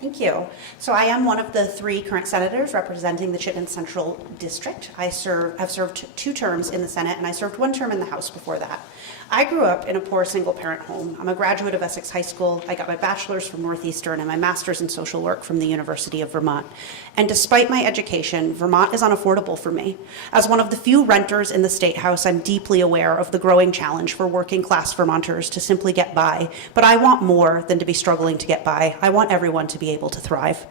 Thank you. So I am one of the 3 current senators representing the Chittenden-Central district. I've served 2 terms in the Senate, and I served 1 term in the House before that. I grew up in a poor single-parent home. I'm a graduate of Essex High School. I got my bachelor's from Northeastern and my master's in social work from the University of Vermont. And despite my education, Vermont is unaffordable for me. As one of the few renters in the State House, I'm deeply aware of the growing challenge for working-class Vermonters to simply get by. But I want more than to be struggling to get by. I want everyone to be able to thrive.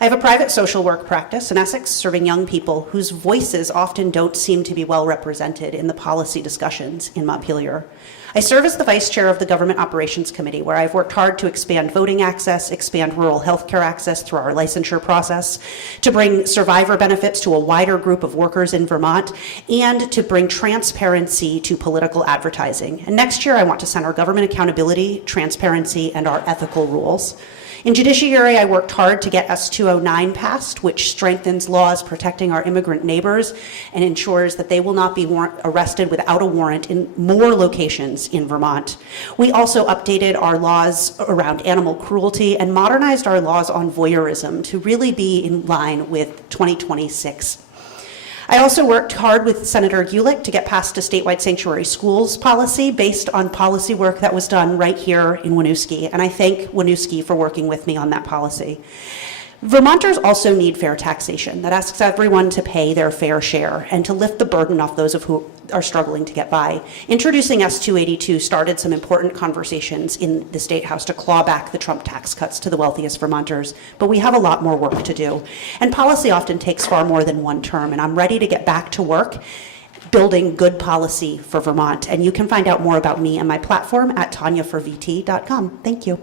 I have a private social work practice in Essex serving young people whose voices often don't seem to be well represented in the policy discussions in Montpelier. I serve as the vice chair of the Government Operations Committee, where I've worked hard to expand voting access, expand rural health care access through our licensure process, to bring survivor benefits to a wider group of workers in Vermont, and to bring transparency to political advertising. And next year, I want to center government accountability, transparency, and our ethical rules. In judiciary, I worked hard to get S-209 passed, which strengthens laws protecting our immigrant neighbors and ensures that they will not be arrested without a warrant in more locations in Vermont. We also updated our laws around animal cruelty and modernized our laws on voyeurism to really be in line with 2026. I also worked hard with Senator Gulick to get passed a statewide sanctuary schools policy based on policy work that was done right here in Winooski, and I thank Winooski for working with me on that policy. Vermonters also need fair taxation that asks everyone to pay their fair share and to lift the burden off those of who are struggling to get by. Introducing S-282 started some important conversations in the State House to claw back the Trump tax cuts to the wealthiest Vermonters, but we have a lot more work to do. And policy often takes far more than 1 term, and I'm ready to get back to work building good policy for Vermont. And you can find out more about me and my platform at tanyaforvt.com. Thank you.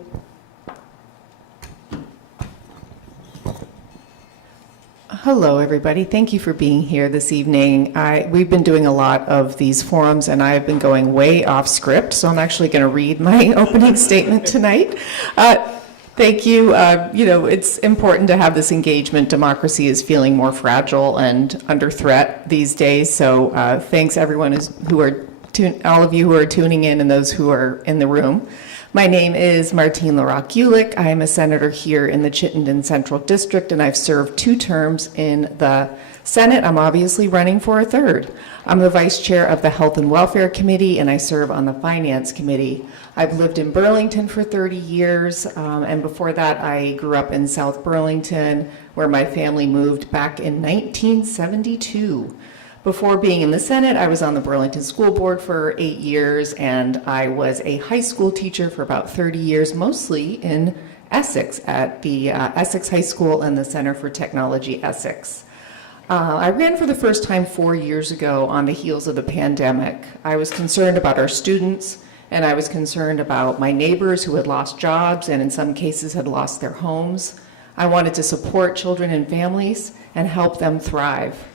Hello, everybody. Thank you for being here this evening. We've been doing a lot of these forums, and I have been going way off script, so I'm actually going to read my opening statement tonight. Thank you. It's important to have this engagement. Democracy is feeling more fragile and under threat these days, so thanks everyone all of you who are tuning in and those who are in the room. My name is Martine LaRocque-Ulick. I am a senator here in the Chittenden-Central District, and I've served 2 terms in the Senate. I'm obviously running for a 3rd. I'm the vice chair of the Health and Welfare Committee, and I serve on the Finance Committee. I've lived in Burlington for 30 years, and before that, I grew up in South Burlington, where my family moved back in 1972. Before being in the Senate, I was on the Burlington School Board for 8 years, and I was a high school teacher for about 30 years, mostly in Essex at the Essex High School and the Center for Technology Essex. I ran for the first time 4 years ago on the heels of the pandemic. I was concerned about our students, and I was concerned about my neighbors who had lost jobs and in some cases had lost their homes. I wanted to support children and families and help them thrive.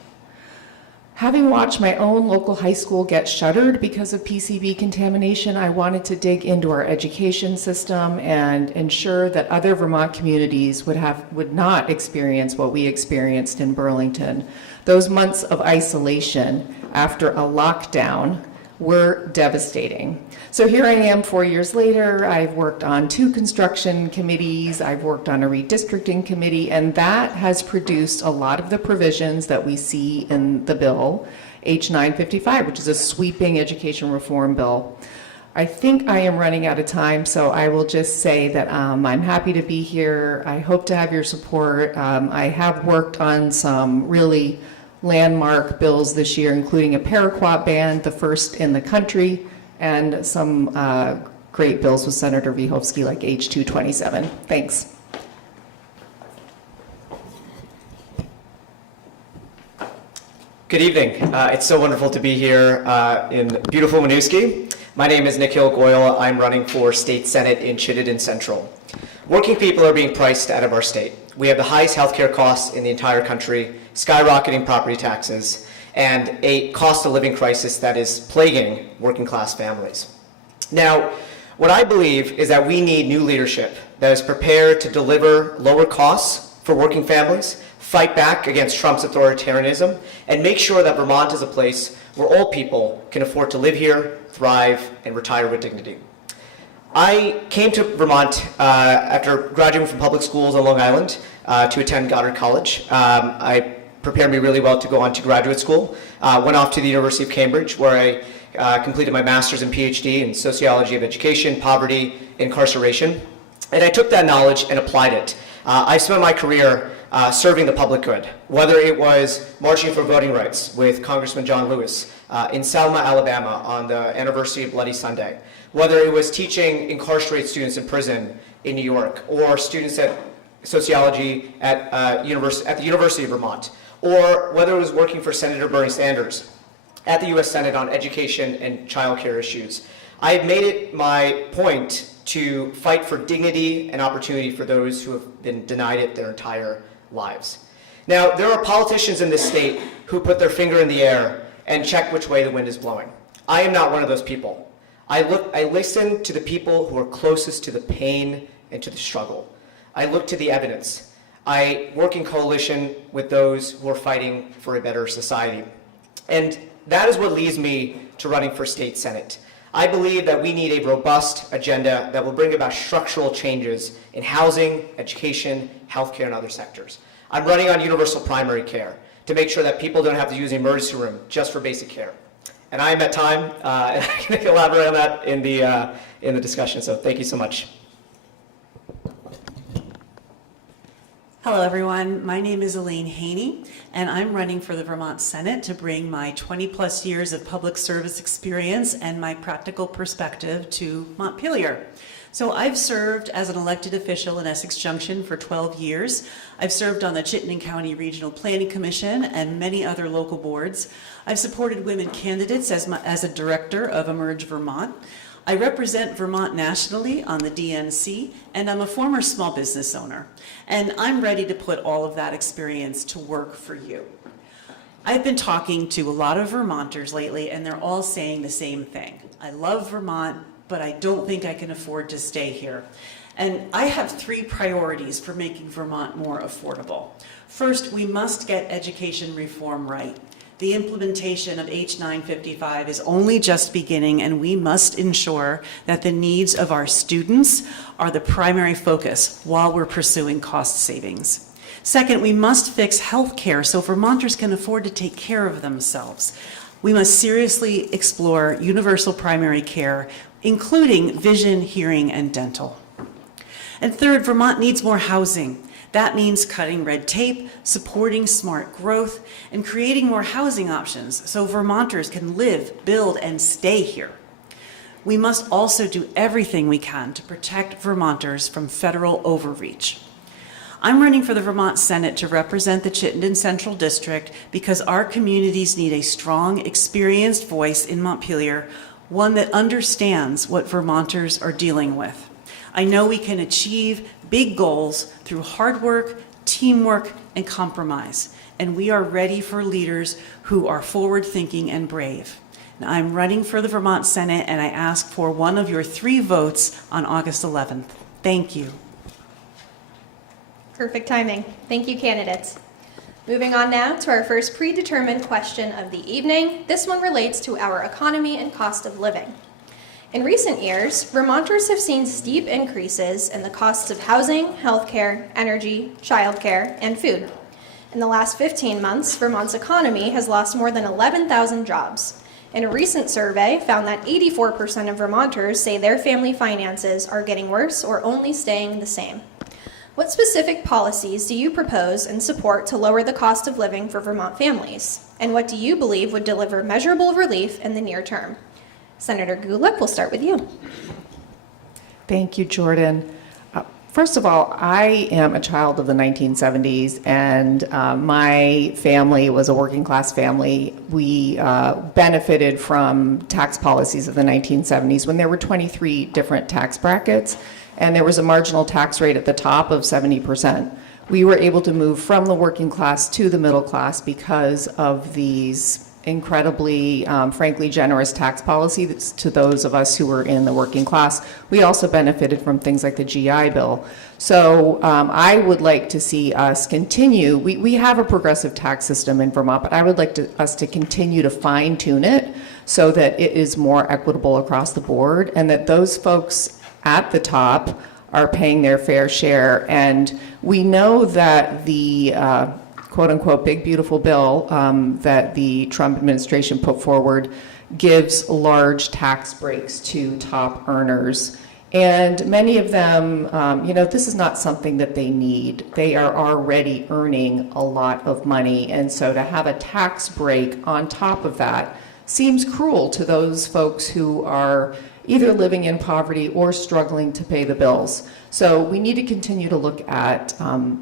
Having watched my own local high school get shuttered because of PCB contamination, I wanted to dig into our education system and ensure that other Vermont communities would not experience what we experienced in Burlington. Those months of isolation after a lockdown were devastating. So here I am 4 years later. I've worked on 2 construction committees. I've worked on a redistricting committee, and that has produced a lot of the provisions that we see in the bill, H-955, which is a sweeping education reform bill. I think I am running out of time, so I will just say that I'm happy to be here. I hope to have your support. I have worked on some really landmark bills this year, including a paraquat ban, the first in the country, and some great bills with Senator Vyhovsky like H-227. Thanks. Good evening. It's so wonderful to be here in beautiful Winooski. My name is Nikhil Goyal. I'm running for State Senate in Chittenden-Central. Working people are being priced out of our state. We have the highest healthcare costs in the entire country, skyrocketing property taxes, and a cost of living crisis that is plaguing working class families. Now, what I believe is that we need new leadership that is prepared to deliver lower costs for working families, fight back against Trump's authoritarianism, and make sure that Vermont is a place where all people can afford to live here, thrive, and retire with dignity. I came to Vermont after graduating from public schools on Long Island to attend Goddard College. I prepared me really well to go on to graduate school. Went off to the University of Cambridge, where I completed my master's and PhD in sociology of education, poverty, incarceration. And I took that knowledge and applied it. I spent my career serving the public good, whether it was marching for voting rights with Congressman John Lewis in Selma, Alabama on the anniversary of Bloody Sunday, whether it was teaching incarcerated students in prison in New York, or students at sociology at the University of Vermont, or whether it was working for Senator Bernie Sanders at the U.S. Senate on education and child care issues. I have made it my point to fight for dignity and opportunity for those who have been denied it their entire lives. Now, there are politicians in this state who put their finger in the air and check which way the wind is blowing. I am not one of those people. I listen to the people who are closest to the pain and to the struggle. I look to the evidence. I work in coalition with those who are fighting for a better society. And that is what leads me to running for state senate. I believe that we need a robust agenda that will bring about structural changes in housing, education, healthcare, and other sectors. I'm running on universal primary care to make sure that people don't have to use the emergency room just for basic care. And I am at time, and I can elaborate on that in the discussion. So thank you so much. Hello, everyone. My name is Elaine Haney, and I'm running for the Vermont Senate to bring my 20-plus years of public service experience and my practical perspective to Montpelier. So I've served as an elected official in Essex Junction for 12 years. I've served on the Chittenden County Regional Planning Commission and many other local boards. I've supported women candidates as a director of Emerge Vermont. I represent Vermont nationally on the DNC, and I'm a former small business owner. And I'm ready to put all of that experience to work for you. I've been talking to a lot of Vermonters lately, and they're all saying the same thing. I love Vermont, but I don't think I can afford to stay here. And I have 3 priorities for making Vermont more affordable. First, we must get education reform right. The implementation of H955 is only just beginning, and we must ensure that the needs of our students are the primary focus while we're pursuing cost savings. Second, we must fix health care so Vermonters can afford to take care of themselves. We must seriously explore universal primary care, including vision, hearing, and dental. And third, Vermont needs more housing. That means cutting red tape, supporting smart growth, and creating more housing options so Vermonters can live, build, and stay here. We must also do everything we can to protect Vermonters from federal overreach. I'm running for the Vermont Senate to represent the Chittenden-Central District because our communities need a strong, experienced voice in Montpelier, one that understands what Vermonters are dealing with. I know we can achieve big goals through hard work, teamwork, and compromise, and we are ready for leaders who are forward-thinking and brave. Now, I'm running for the Vermont Senate, and I ask for one of your 3 votes on August 11th. Thank you. Perfect timing. Thank you, candidates. Moving on now to our first predetermined question of the evening. This one relates to our economy and cost of living. In recent years, Vermonters have seen steep increases in the costs of housing, healthcare, energy, childcare, and food. In the last 15 months, Vermont's economy has lost more than 11,000 jobs. And a recent survey found that 84% of Vermonters say their family finances are getting worse or only staying the same. What specific policies do you propose and support to lower the cost of living for Vermont families? And what do you believe would deliver measurable relief in the near term? Senator Gulick, we'll start with you. Thank you, Jordan. First of all, I am a child of the 1970s, and my family was a working class family. We benefited from tax policies of the 1970s when there were 23 different tax brackets, and there was a marginal tax rate at the top of 70%. We were able to move from the working class to the middle class because of these incredibly, frankly, generous tax policies to those of us who were in the working class. We also benefited from things like the GI Bill. So I would like to see us continue. We have a progressive tax system in Vermont, but I would like us to continue to fine tune it so that it is more equitable across the board and that those folks at the top are paying their fair share. And we know that the quote-unquote big beautiful bill that the Trump administration put forward gives large tax breaks to top earners. And many of them, this is not something that they need. They are already earning a lot of money. And so to have a tax break on top of that seems cruel to those folks who are either living in poverty or struggling to pay the bills. So we need to continue to look at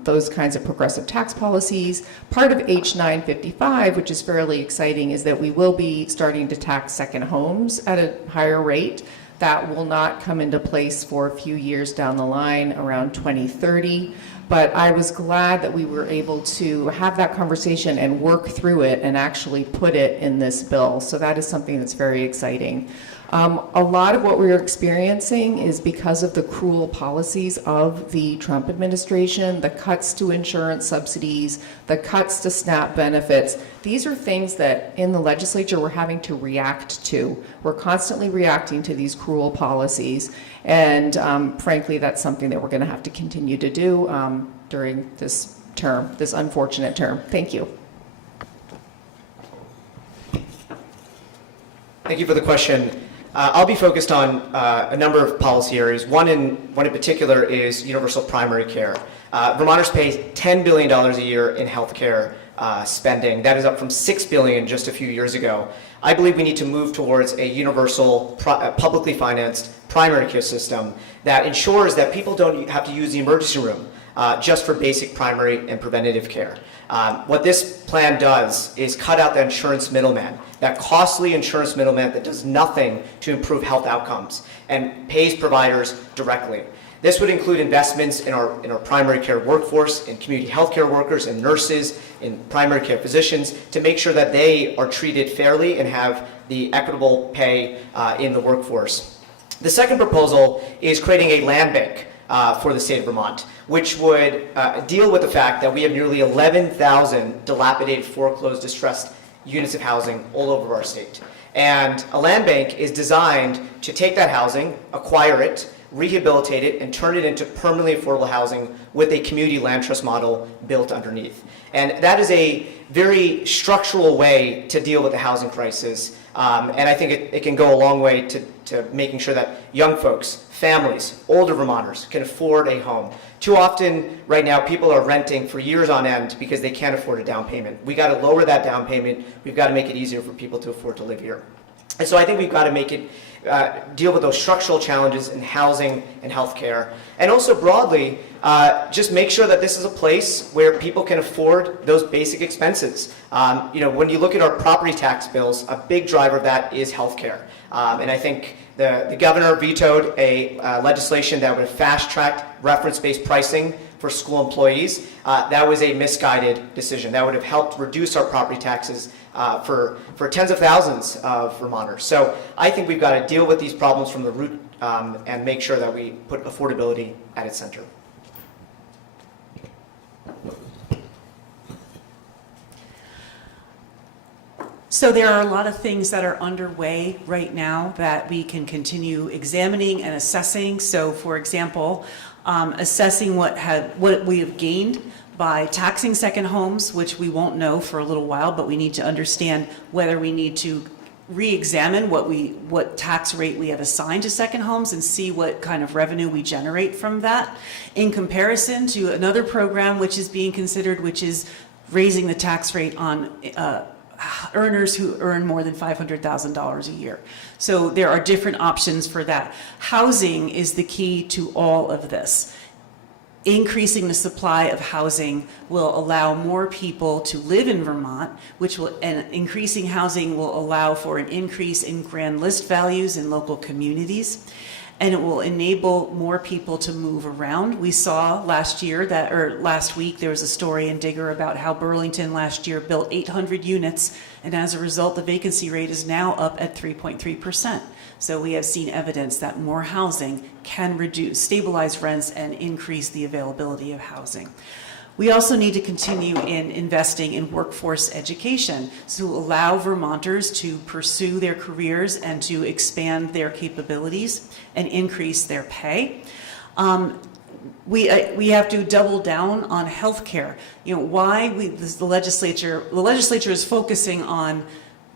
those kinds of progressive tax policies. Part of H955, which is fairly exciting, is that we will be starting to tax second homes at a higher rate. That will not come into place for a few years down the line, around 2030. But I was glad that we were able to have that conversation and work through it and actually put it in this bill. So that is something that's very exciting. A lot of what we're experiencing is because of the cruel policies of the Trump administration, the cuts to insurance subsidies, the cuts to SNAP benefits. These are things that in the legislature we're having to react to. We're constantly reacting to these cruel policies. And frankly, that's something that we're going to have to continue to do during this term, this unfortunate term. Thank you. Thank you for the question. I'll be focused on a number of policy areas. One in particular is universal primary care. Vermonters pay $10 billion a year in health care spending. That is up from $6 billion just a few years ago. I believe we need to move towards a universal, publicly financed primary care system that ensures that people don't have to use the emergency room just for basic primary and preventative care. What this plan does is cut out the insurance middleman, that costly insurance middleman that does nothing to improve health outcomes and pays providers directly. This would include investments in our primary care workforce, in community healthcare workers, in nurses, in primary care physicians, to make sure that they are treated fairly and have the equitable pay in the workforce. The second proposal is creating a land bank for the state of Vermont, which would deal with the fact that we have nearly 11,000 dilapidated, foreclosed, distressed units of housing all over our state. And a land bank is designed to take that housing, acquire it, rehabilitate it, and turn it into permanently affordable housing with a community land trust model built underneath. And that is a very structural way to deal with the housing crisis. And I think it can go a long way to making sure that young folks, families, older Vermonters can afford a home. Too often right now people are renting for years on end because they can't afford a down payment. We got to lower that down payment. We've got to make it easier for people to afford to live here. And so I think we've got to make it deal with those structural challenges in housing and healthcare. And also broadly, just make sure that this is a place where people can afford those basic expenses. When you look at our property tax bills, a big driver of that is healthcare. And I think the governor vetoed a legislation that would have fast-tracked reference-based pricing for school employees. That was a misguided decision. That would have helped reduce our property taxes for tens of thousands of Vermonters. So I think we've got to deal with these problems from the root and make sure that we put affordability at its center. So there are a lot of things that are underway right now that we can continue examining and assessing. So for example, assessing what we have gained by taxing second homes, which we won't know for a little while, but we need to understand whether we need to re-examine what tax rate we have assigned to second homes and see what kind of revenue we generate from that, in comparison to another program which is being considered, which is raising the tax rate on earners who earn more than $500,000 a year. So there are different options for that. Housing is the key to all of this. Increasing the supply of housing will allow more people to live in Vermont, and increasing housing will allow for an increase in grand list values in local communities, and it will enable more people to move around. We saw last week, there was a story in Digger about how Burlington last year built 800 units, and as a result, the vacancy rate is now up at 3.3%. So we have seen evidence that more housing can stabilize rents and increase the availability of housing. We also need to continue in investing in workforce education to allow Vermonters to pursue their careers and to expand their capabilities and increase their pay. We have to double down on healthcare. You know, the legislature is focusing on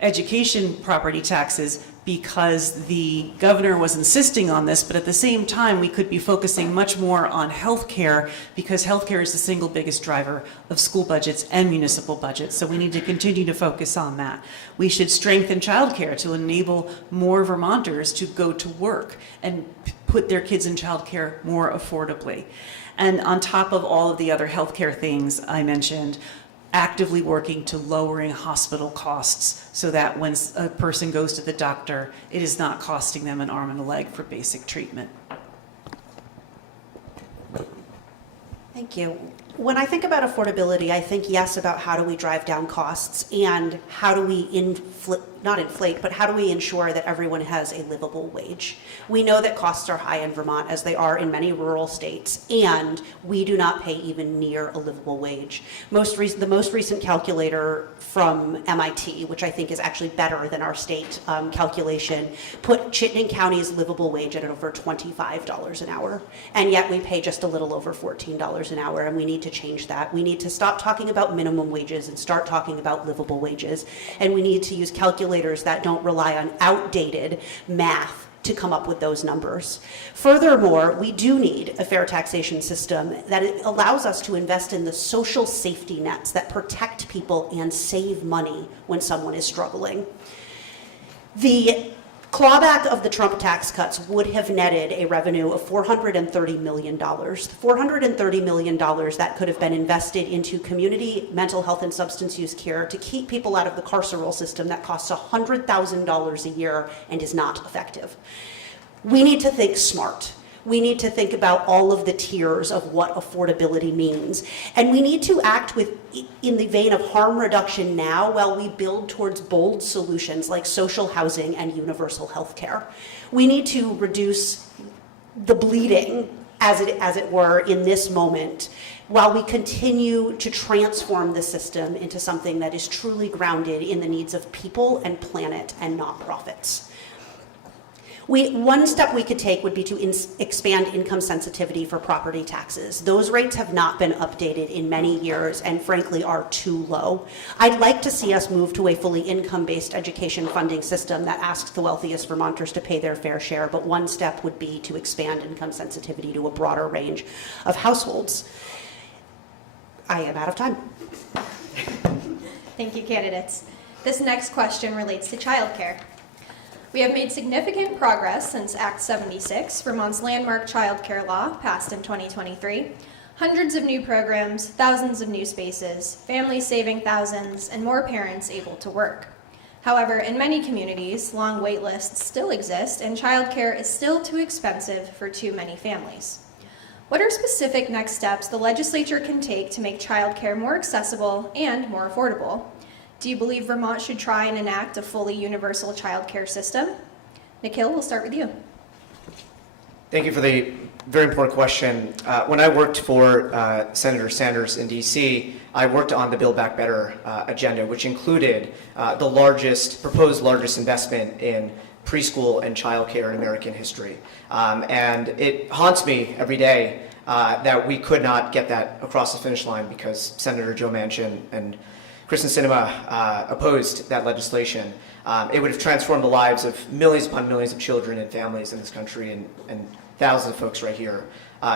education property taxes because the governor was insisting on this, but at the same time, we could be focusing much more on healthcare because healthcare is the single biggest driver of school budgets and municipal budgets. So we need to continue to focus on that. We should strengthen childcare to enable more Vermonters to go to work and put their kids in childcare more affordably. And on top of all of the other healthcare things I mentioned, actively working to lowering hospital costs so that when a person goes to the doctor, it is not costing them an arm and a leg for basic treatment. Thank you. When I think about affordability, I think yes about how do we drive down costs and how do we how do we ensure that everyone has a livable wage? We know that costs are high in Vermont, as they are in many rural states, and we do not pay even near a livable wage. The most recent calculator from MIT, which I think is actually better than our state calculation, put Chittenden County's livable wage at over $25 an hour, and yet we pay just a little over $14 an hour, and we need to change that. We need to stop talking about minimum wages and start talking about livable wages, and we need to use calculators that don't rely on outdated math to come up with those numbers. Furthermore, we do need a fair taxation system that allows us to invest in the social safety nets that protect people and save money when someone is struggling. The clawback of the Trump tax cuts would have netted a revenue of $430 million. $430 million that could have been invested into community mental health and substance use care to keep people out of the carceral system that costs $100,000 a year and is not effective. We need to think smart. We need to think about all of the tiers of what affordability means. And we need to act in the vein of harm reduction now while we build towards bold solutions like social housing and universal health care. We need to reduce the bleeding, as it were, in this moment, while we continue to transform the system into something that is truly grounded in the needs of people and planet and not profits. One step we could take would be to expand income sensitivity for property taxes. Those rates have not been updated in many years and frankly are too low. I'd like to see us move to a fully income-based education funding system that asks the wealthiest Vermonters to pay their fair share, but one step would be to expand income sensitivity to a broader range of households. I am out of time. Thank you, candidates. This next question relates to childcare. We have made significant progress since Act 76, Vermont's landmark child care law, passed in 2023. Hundreds of new programs, thousands of new spaces, families saving thousands, and more parents able to work. However, in many communities, long wait lists still exist, and childcare is still too expensive for too many families. What are specific next steps the legislature can take to make childcare more accessible and more affordable? Do you believe Vermont should try and enact a fully universal childcare system? Nikhil, we'll start with you. Thank you for the very important question. When I worked for Senator Sanders in DC, I worked on the Build Back Better agenda, which included the proposed largest investment in preschool and childcare in American history. And it haunts me every day that we could not get that across the finish line because Senator Joe Manchin and Kristen Sinema opposed that legislation. It would have transformed the lives of millions upon millions of children and families in this country and thousands of folks right here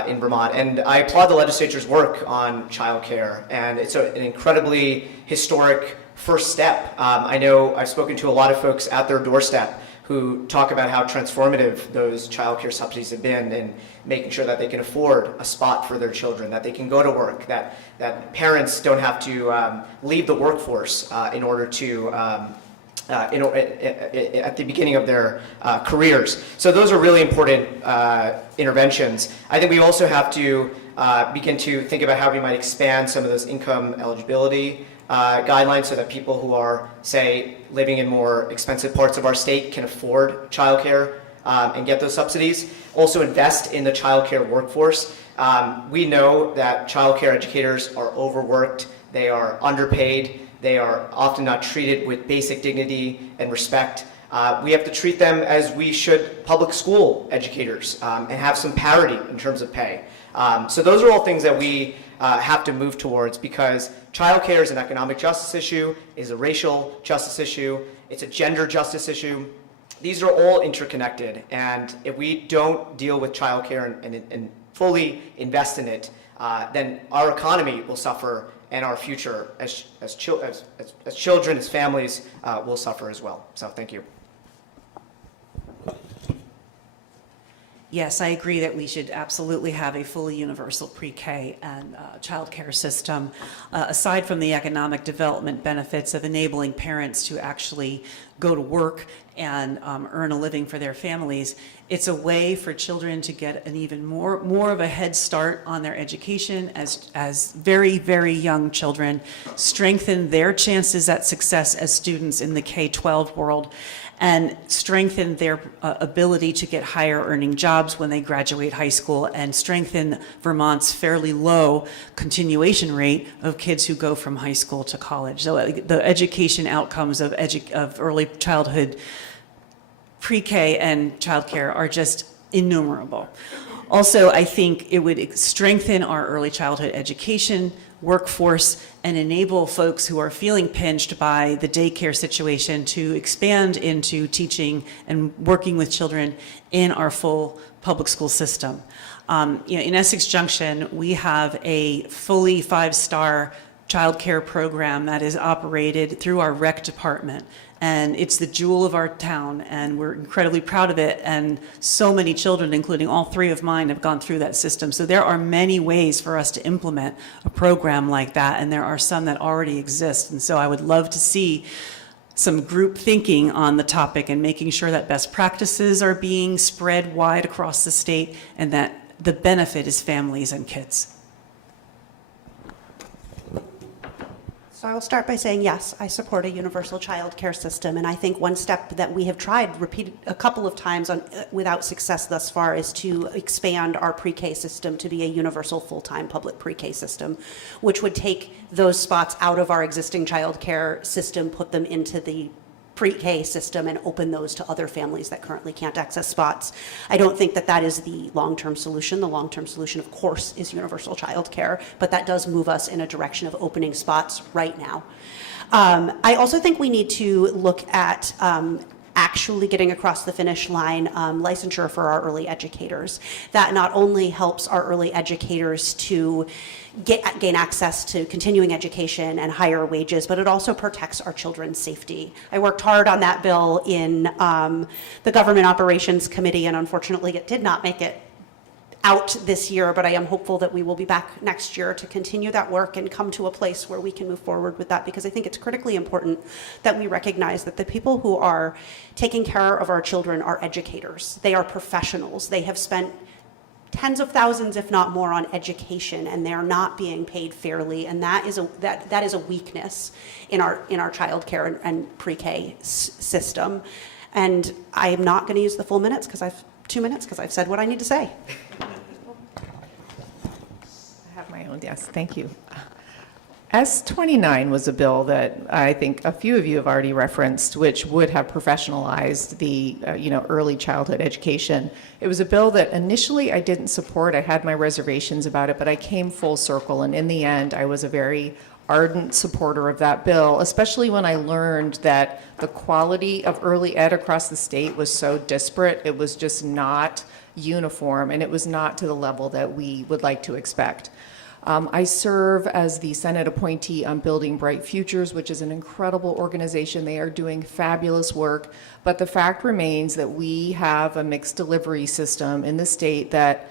in Vermont. And I applaud the legislature's work on childcare, and it's an incredibly historic first step. I know I've spoken to a lot of folks at their doorstep who talk about how transformative those childcare subsidies have been in making sure that they can afford a spot for their children, that they can go to work, that parents don't have to leave the workforce in order to at the beginning of their careers. So those are really important interventions. I think we also have to begin to think about how we might expand some of those income eligibility guidelines so that people who are, say, living in more expensive parts of our state can afford childcare and get those subsidies. Also invest in the childcare workforce. We know that childcare educators are overworked, they are underpaid, they are often not treated with basic dignity and respect. We have to treat them as we should public school educators and have some parity in terms of pay. So those are all things that we have to move towards, because childcare is an economic justice issue, is a racial justice issue, it's a gender justice issue. These are all interconnected, and if we don't deal with childcare and fully invest in it, then our economy will suffer, and our future as children, as families, will suffer as well. So thank you. Yes, I agree that we should absolutely have a fully universal pre-K and childcare system. Aside from the economic development benefits of enabling parents to actually go to work and earn a living for their families, it's a way for children to get an even more of a head start on their education as very, very young children, strengthen their chances at success as students in the K-12 world, and strengthen their ability to get higher earning jobs when they graduate high school, and strengthen Vermont's fairly low continuation rate of kids who go from high school to college. So the education outcomes of early childhood, pre-K and childcare are just innumerable. Also, I think it would strengthen our early childhood education workforce and enable folks who are feeling pinched by the daycare situation to expand into teaching and working with children in our full public school system. In Essex Junction, we have a fully 5-star childcare program that is operated through our rec department. And it's the jewel of our town, and we're incredibly proud of it. And so many children, including all 3 of mine, have gone through that system. So there are many ways for us to implement a program like that, and there are some that already exist. And so I would love to see some group thinking on the topic and making sure that best practices are being spread wide across the state, and that the benefit is families and kids. So I will start by saying, yes, I support a universal child care system, and I think one step that we have tried repeated a couple of times without success thus far is to expand our pre-K system to be a universal full-time public pre-K system, which would take those spots out of our existing child care system, put them into the pre-K system, and open those to other families that currently can't access spots. I don't think that that is the long-term solution. The long-term solution, of course, is universal child care, but that does move us in a direction of opening spots right now. I also think we need to look at actually getting across the finish line licensure for our early educators. That not only helps our early educators to gain access to continuing education and higher wages, but it also protects our children's safety. I worked hard on that bill in the Government Operations Committee, and unfortunately it did not make it out this year, but I am hopeful that we will be back next year to continue that work and come to a place where we can move forward with that, because I think it's critically important that we recognize that the people who are taking care of our children are educators. They are professionals. They have spent tens of thousands, if not more, on education, and they're not being paid fairly, and that is a weakness in our child care and pre-K system. And I am not going to use the full minutes because I've 2 minutes because I've said what I need to say. I have my own, yes, thank you. S29 was a bill that I think a few of you have already referenced, which would have professionalized the early childhood education. It was a bill that initially I didn't support. I had my reservations about it, but I came full circle, and in the end I was a very ardent supporter of that bill, especially when I learned that the quality of early ed across the state was so disparate. It was just not uniform, and it was not to the level that we would like to expect. I serve as the Senate appointee on Building Bright Futures, which is an incredible organization. They are doing fabulous work, but the fact remains that we have a mixed delivery system in the state that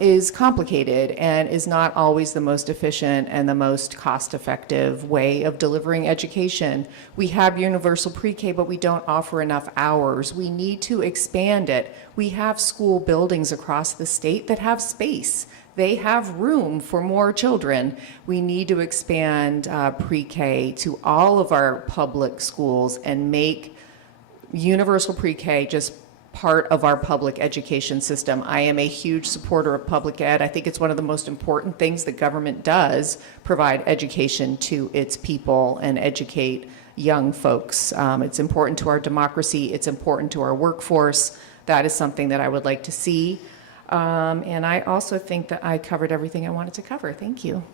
is complicated and is not always the most efficient and the most cost-effective way of delivering education. We have universal pre-K, but we don't offer enough hours. We need to expand it. We have school buildings across the state that have space. They have room for more children. We need to expand pre-K to all of our public schools and make universal pre-K just part of our public education system. I am a huge supporter of public ed. I think it's one of the most important things the government does, provide education to its people and educate young folks. It's important to our democracy. It's important to our workforce. That is something that I would like to see. And I also think that I covered everything I wanted to cover. Thank you.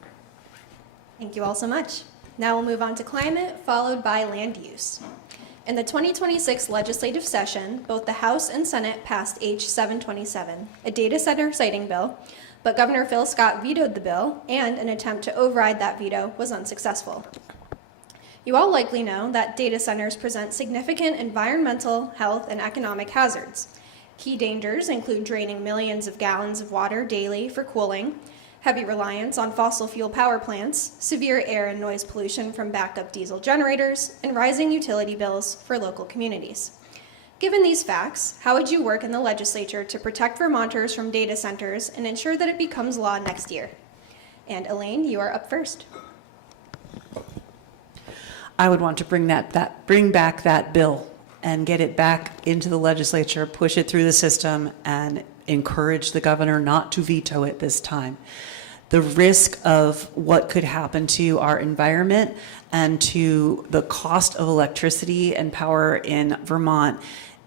Thank you all so much. Now we'll move on to climate, followed by land use. In the 2026 legislative session, both the House and Senate passed H 727, a data center siting bill, but Governor Phil Scott vetoed the bill, and an attempt to override that veto was unsuccessful. You all likely know that data centers present significant environmental, health, and economic hazards. Key dangers include draining millions of gallons of water daily for cooling, heavy reliance on fossil fuel power plants, severe air and noise pollution from backup diesel generators, and rising utility bills for local communities. Given these facts, how would you work in the legislature to protect Vermonters from data centers and ensure that it becomes law next year? And Elaine, you are up first. I would want to bring back that bill and get it back into the legislature, push it through the system, and encourage the governor not to veto it this time. The risk of what could happen to our environment and to the cost of electricity and power in Vermont,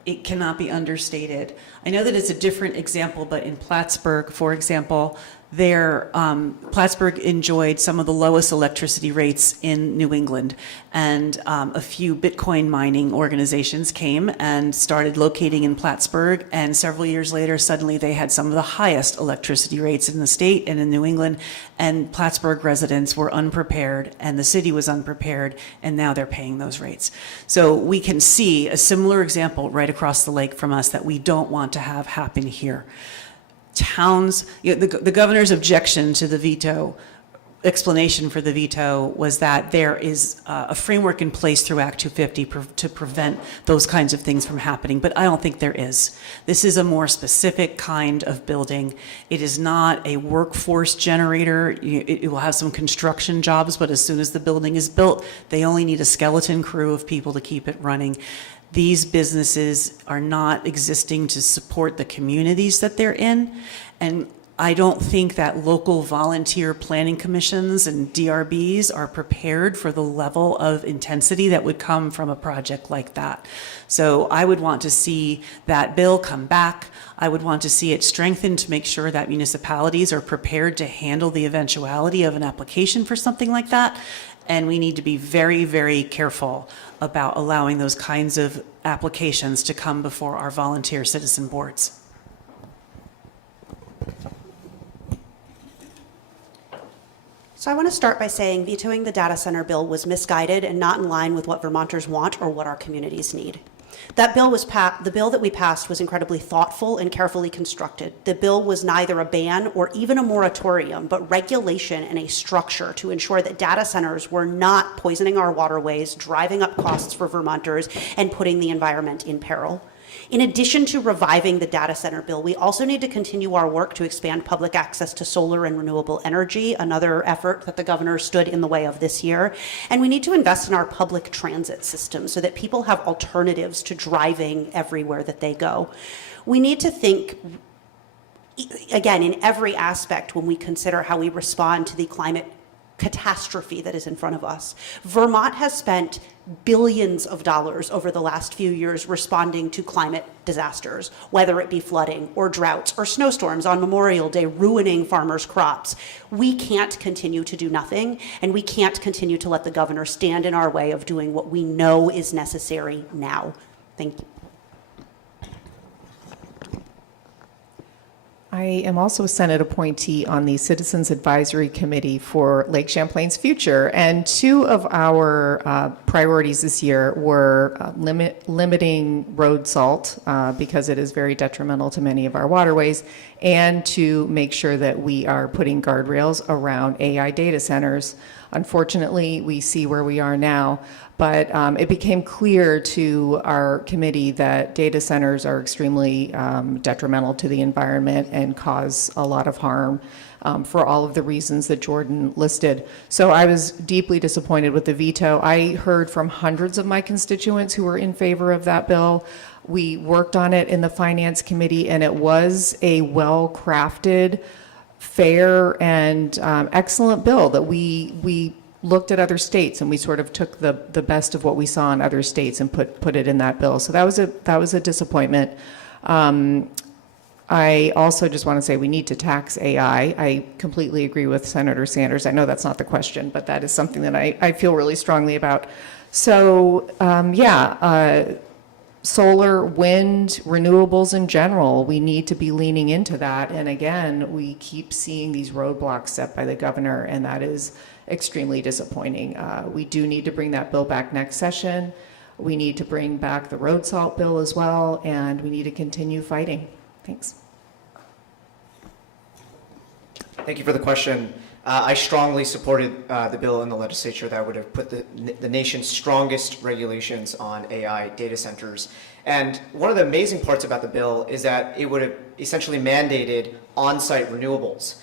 it cannot be understated. I know that it's a different example, but in Plattsburgh, for example, Plattsburgh enjoyed some of the lowest electricity rates in New England, and a few Bitcoin mining organizations came and started locating in Plattsburgh, and several years later, suddenly they had some of the highest electricity rates in the state and in New England, and Plattsburgh residents were unprepared, and the city was unprepared, and now they're paying those rates. So we can see a similar example right across the lake from us that we don't want to have happen here. Towns, the governor's objection to the veto, explanation for the veto was that there is a framework in place through Act 250 to prevent those kinds of things from happening, but I don't think there is. This is a more specific kind of building. It is not a workforce generator. It will have some construction jobs, but as soon as the building is built, they only need a skeleton crew of people to keep it running. These businesses are not existing to support the communities that they're in, and I don't think that local volunteer planning commissions and DRBs are prepared for the level of intensity that would come from a project like that. So I would want to see that bill come back. I would want to see it strengthened to make sure that municipalities are prepared to handle the eventuality of an application for something like that. And we need to be very, very careful about allowing those kinds of applications to come before our volunteer citizen boards. So I want to start by saying vetoing the data center bill was misguided and not in line with what Vermonters want or what our communities need. That bill was the bill that we passed was incredibly thoughtful and carefully constructed. The bill was neither a ban or even a moratorium, but regulation and a structure to ensure that data centers were not poisoning our waterways, driving up costs for Vermonters, and putting the environment in peril. In addition to reviving the data center bill, we also need to continue our work to expand public access to solar and renewable energy, another effort that the governor stood in the way of this year. And we need to invest in our public transit system so that people have alternatives to driving everywhere that they go. We need to think, again, in every aspect when we consider how we respond to the climate catastrophe that is in front of us. Vermont has spent billions of dollars over the last few years responding to climate disasters, whether it be flooding or droughts or snowstorms on Memorial Day ruining farmers' crops. We can't continue to do nothing, and we can't continue to let the governor stand in our way of doing what we know is necessary now. Thank you. I am also a Senate appointee on the Citizens Advisory Committee for Lake Champlain's future, and two of our priorities this year were limiting road salt because it is very detrimental to many of our waterways, and to make sure that we are putting guardrails around AI data centers. Unfortunately, we see where we are now, but it became clear to our committee that data centers are extremely detrimental to the environment and cause a lot of harm for all of the reasons that Jordan listed. So I was deeply disappointed with the veto. I heard from hundreds of my constituents who were in favor of that bill. We worked on it in the Finance Committee, and it was a well-crafted, fair, and excellent bill that we looked at other states, and we sort of took the best of what we saw in other states and put it in that bill. So that was a disappointment. I also just want to say we need to tax AI. I completely agree with Senator Sanders. I know that's not the question, but that is something that I feel really strongly about. So, solar, wind, renewables in general, we need to be leaning into that. And again, we keep seeing these roadblocks set by the governor, and that is extremely disappointing. We do need to bring that bill back next session. We need to bring back the road salt bill as well, and we need to continue fighting. Thanks. Thank you for the question. I strongly supported the bill in the legislature that would have put the nation's strongest regulations on AI data centers. And one of the amazing parts about the bill is that it would have essentially mandated on-site renewables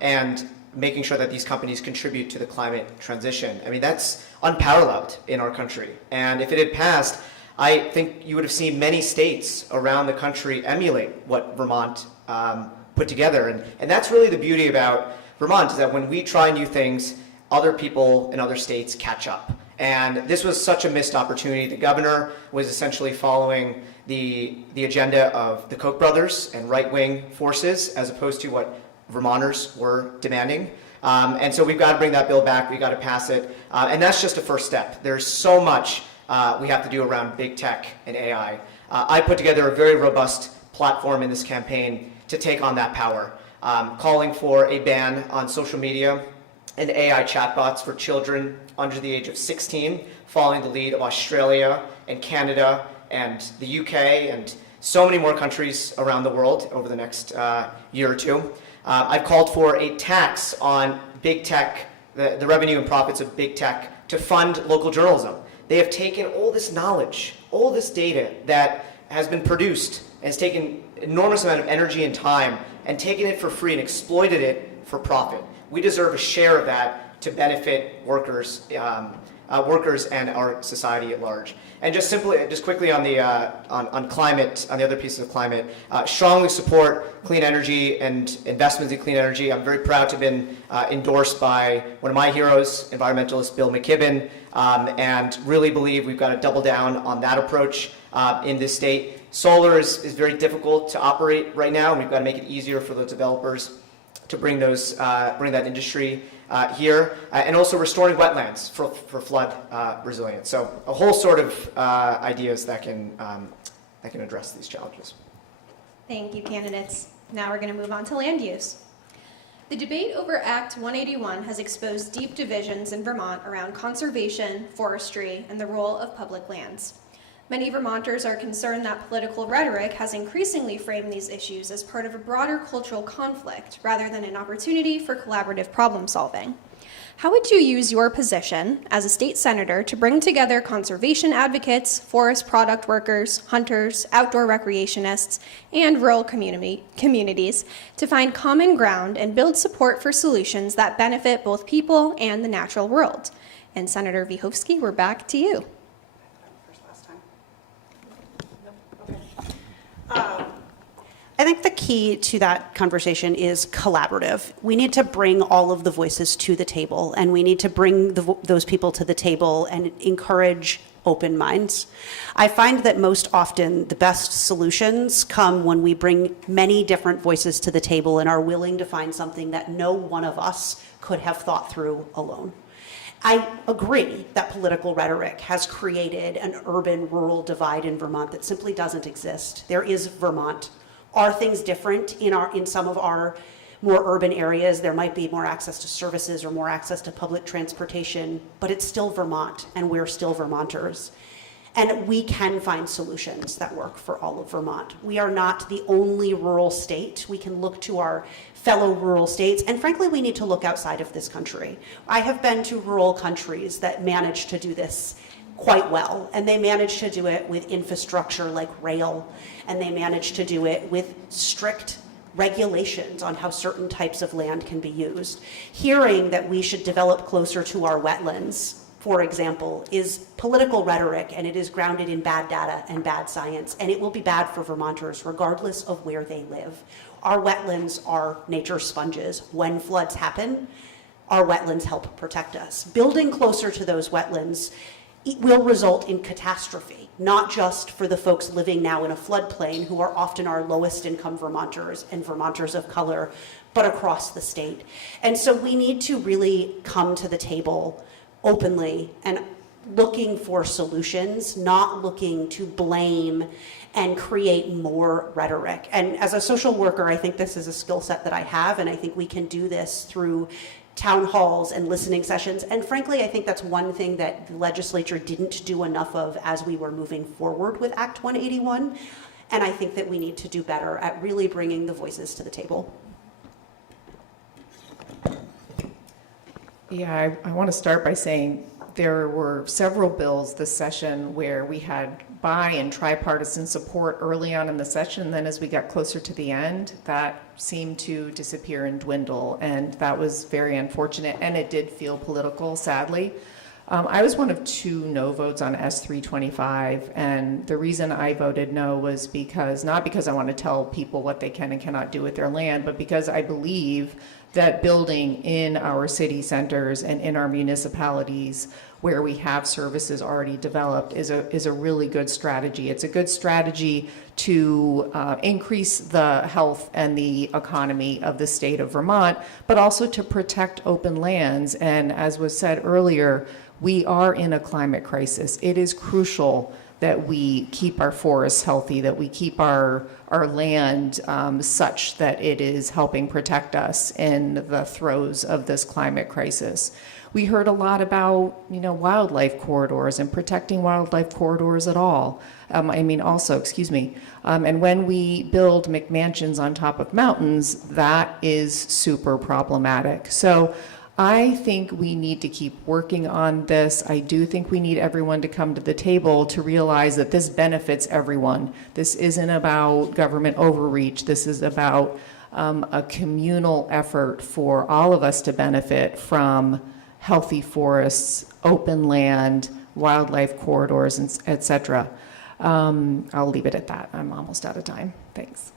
and making sure that these companies contribute to the climate transition. I mean, that's unparalleled in our country. And if it had passed, I think you would have seen many states around the country emulate what Vermont put together. And that's really the beauty about Vermont, is that when we try new things, other people in other states catch up. And this was such a missed opportunity. The governor was essentially following the agenda of the Koch brothers and right-wing forces, as opposed to what Vermonters were demanding. And so we've got to bring that bill back. We've got to pass it. And that's just a first step. There's so much we have to do around big tech and AI. I put together a very robust platform in this campaign to take on that power, calling for a ban on social media and AI chatbots for children under the age of 16, following the lead of Australia and Canada and the UK and so many more countries around the world over the next year or two. I've called for a tax on big tech, the revenue and profits of big tech, to fund local journalism. They have taken all this knowledge, all this data that has been produced and has taken enormous amount of energy and time and taken it for free and exploited it for profit. We deserve a share of that to benefit workers and our society at large. And just quickly on the on climate, on the other pieces of climate, strongly support clean energy and investments in clean energy. I'm very proud to have been endorsed by one of my heroes, environmentalist Bill McKibben, and really believe we've got to double down on that approach in this state. Solar is very difficult to operate right now, and we've got to make it easier for those developers to bring that industry here, and also restoring wetlands for flood resilience. So a whole sort of ideas that can address these challenges. Thank you, candidates. Now we're going to move on to land use. The debate over Act 181 has exposed deep divisions in Vermont around conservation, forestry, and the role of public lands. Many Vermonters are concerned that political rhetoric has increasingly framed these issues as part of a broader cultural conflict rather than an opportunity for collaborative problem solving. How would you use your position as a state senator to bring together conservation advocates, forest product workers, hunters, outdoor recreationists, and rural communities to find common ground and build support for solutions that benefit both people and the natural world? And Senator Vyhovsky, we're back to you. I think the key to that conversation is collaborative. We need to bring all of the voices to the table, and we need to bring those people to the table and encourage open minds. I find that most often the best solutions come when we bring many different voices to the table and are willing to find something that no one of us could have thought through alone. I agree that political rhetoric has created an urban-rural divide in Vermont that simply doesn't exist. There is Vermont. Are things different in some of our more urban areas? There might be more access to services or more access to public transportation, but it's still Vermont, and we're still Vermonters. And we can find solutions that work for all of Vermont. We are not the only rural state. We can look to our fellow rural states, and frankly, we need to look outside of this country. I have been to rural countries that manage to do this quite well, and they manage to do it with infrastructure like rail, and they manage to do it with strict regulations on how certain types of land can be used. Hearing that we should develop closer to our wetlands for example, is political rhetoric, and it is grounded in bad data and bad science, and it will be bad for Vermonters regardless of where they live. Our wetlands are nature's sponges. When floods happen, our wetlands help protect us. Building closer to those wetlands, it will result in catastrophe, not just for the folks living now in a floodplain, who are often our lowest income Vermonters and Vermonters of color, but across the state. And so we need to really come to the table openly and looking for solutions, not looking to blame and create more rhetoric. And as a social worker, I think this is a skill set that I have, and I think we can do this through town halls and listening sessions. And frankly, I think that's one thing that the legislature didn't do enough of as we were moving forward with Act 181. And I think that we need to do better at really bringing the voices to the table. Yeah, I want to start by saying there were several bills this session where we had bi and tripartisan support early on in the session. Then as we got closer to the end, that seemed to disappear and dwindle. And that was very unfortunate. And it did feel political, sadly. I was one of 2 no votes on S325. And the reason I voted no was because, not because I want to tell people what they can and cannot do with their land, but because I believe that building in our city centers and in our municipalities where we have services already developed is a really good strategy. It's a good strategy to increase the health and the economy of the state of Vermont, but also to protect open lands. And as was said earlier, we are in a climate crisis. It is crucial that we keep our forests healthy, that we keep our land such that it is helping protect us in the throes of this climate crisis. We heard a lot about, wildlife corridors and protecting wildlife corridors at all. And when we build McMansions on top of mountains, that is super problematic. So I think we need to keep working on this. I do think we need everyone to come to the table to realize that this benefits everyone. This isn't about government overreach. This is about a communal effort for all of us to benefit from healthy forests, open land, wildlife corridors, et cetera. I'll leave it at that. I'm almost out of time. Thanks.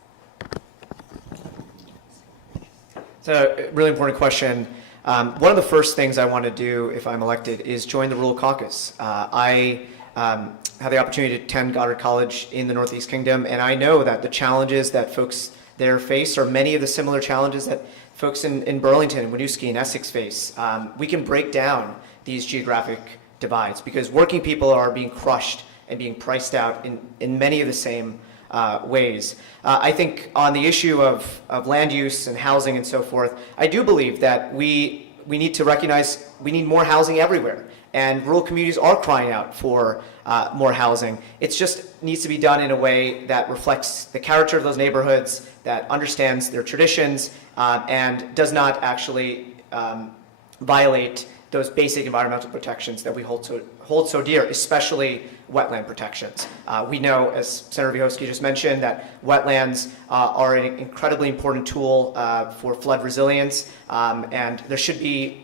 It's a really important question. One of the first things I want to do if I'm elected is join the Rural Caucus. I had the opportunity to attend Goddard College in the Northeast Kingdom, and I know that the challenges that folks there face are many of the similar challenges that folks in Burlington, Winooski, and Essex face. We can break down these geographic divides because working people are being crushed and being priced out in many of the same ways. I think on the issue of land use and housing and so forth, I do believe that we need to recognize we need more housing everywhere. And rural communities are crying out for more housing. It just needs to be done in a way that reflects the character of those neighborhoods, that understands their traditions, and does not actually violate those basic environmental protections that we hold so dear, especially wetland protections. We know, as Senator Vyhovsky just mentioned, that wetlands are an incredibly important tool for flood resilience, and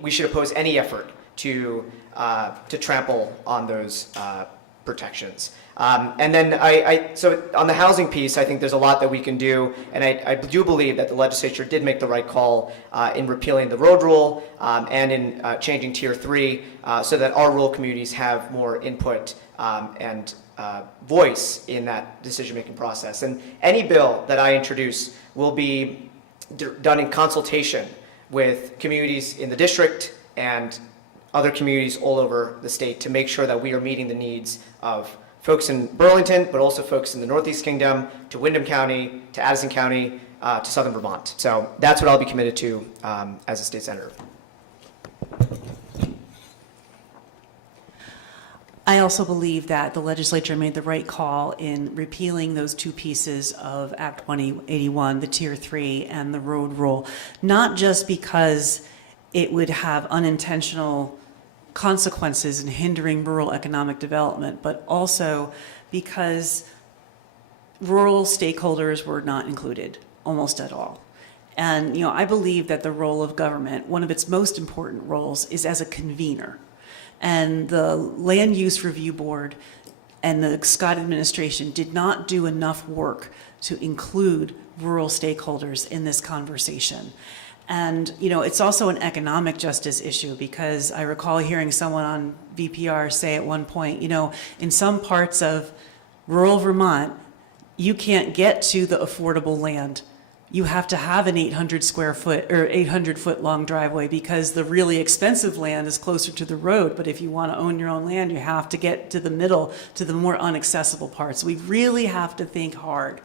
we should oppose any effort to trample on those protections. And then so on the housing piece, I think there's a lot that we can do, and I do believe that the legislature did make the right call in repealing the road rule and in changing Tier 3 so that our rural communities have more input and voice in that decision-making process. And any bill that I introduce will be done in consultation with communities in the district and other communities all over the state to make sure that we are meeting the needs of folks in Burlington, but also folks in the Northeast Kingdom, to Windham County, to Addison County, to Southern Vermont. So that's what I'll be committed to as a state senator. I also believe that the legislature made the right call in repealing those 2 pieces of Act 181, the Tier 3 and the road rule, not just because it would have unintentional consequences in hindering rural economic development, but also because rural stakeholders were not included almost at all. And, I believe that the role of government, one of its most important roles, is as a convener. And the Land Use Review Board and the Scott administration did not do enough work to include rural stakeholders in this conversation. And, you know, it's also an economic justice issue, because I recall hearing someone on VPR say at one point, you know, in some parts of rural Vermont, you can't get to the affordable land. You have to have an 800 square foot or 800 foot long driveway, because the really expensive land is closer to the road. But if you want to own your own land, you have to get to the middle, to the more inaccessible parts. We really have to think hard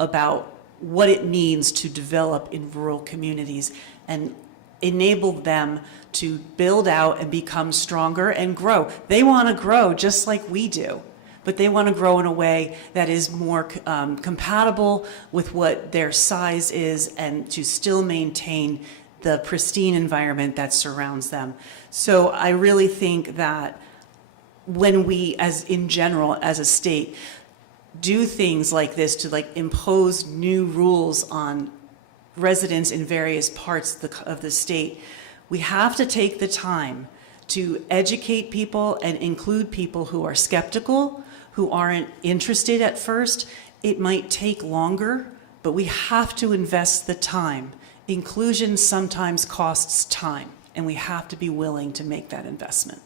about what it means to develop in rural communities and enable them to build out and become stronger and grow. They want to grow just like we do, but they want to grow in a way that is more compatible with what their size is, and to still maintain the pristine environment that surrounds them. So I really think that when we, as in general, as a state, do things like this to like impose new rules on residents in various parts of the state, we have to take the time to educate people and include people who are skeptical, who aren't interested at first. It might take longer, but we have to invest the time. Inclusion sometimes costs time, and we have to be willing to make that investment.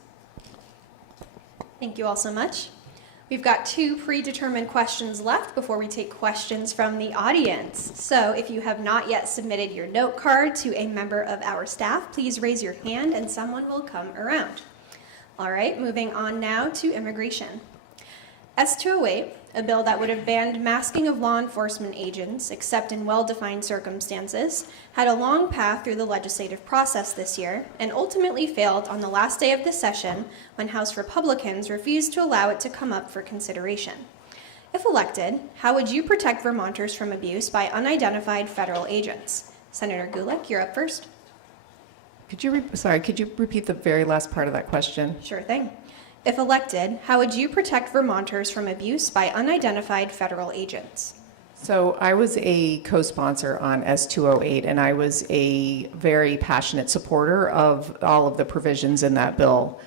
Thank you all so much. We've got 2 predetermined questions left before we take questions from the audience. So if you have not yet submitted your note card to a member of our staff, please raise your hand and someone will come around. All right, moving on now to immigration. S-208, a bill that would have banned masking of law enforcement agents except in well-defined circumstances, had a long path through the legislative process this year and ultimately failed on the last day of the session when House Republicans refused to allow it to come up for consideration. If elected, how would you protect Vermonters from abuse by unidentified federal agents? Senator Gulick, you're up first. Could you repeat the very last part of that question? Sure thing. If elected, how would you protect Vermonters from abuse by unidentified federal agents? So I was a co-sponsor on S-208, and I was a very passionate supporter of all of the provisions in that bill.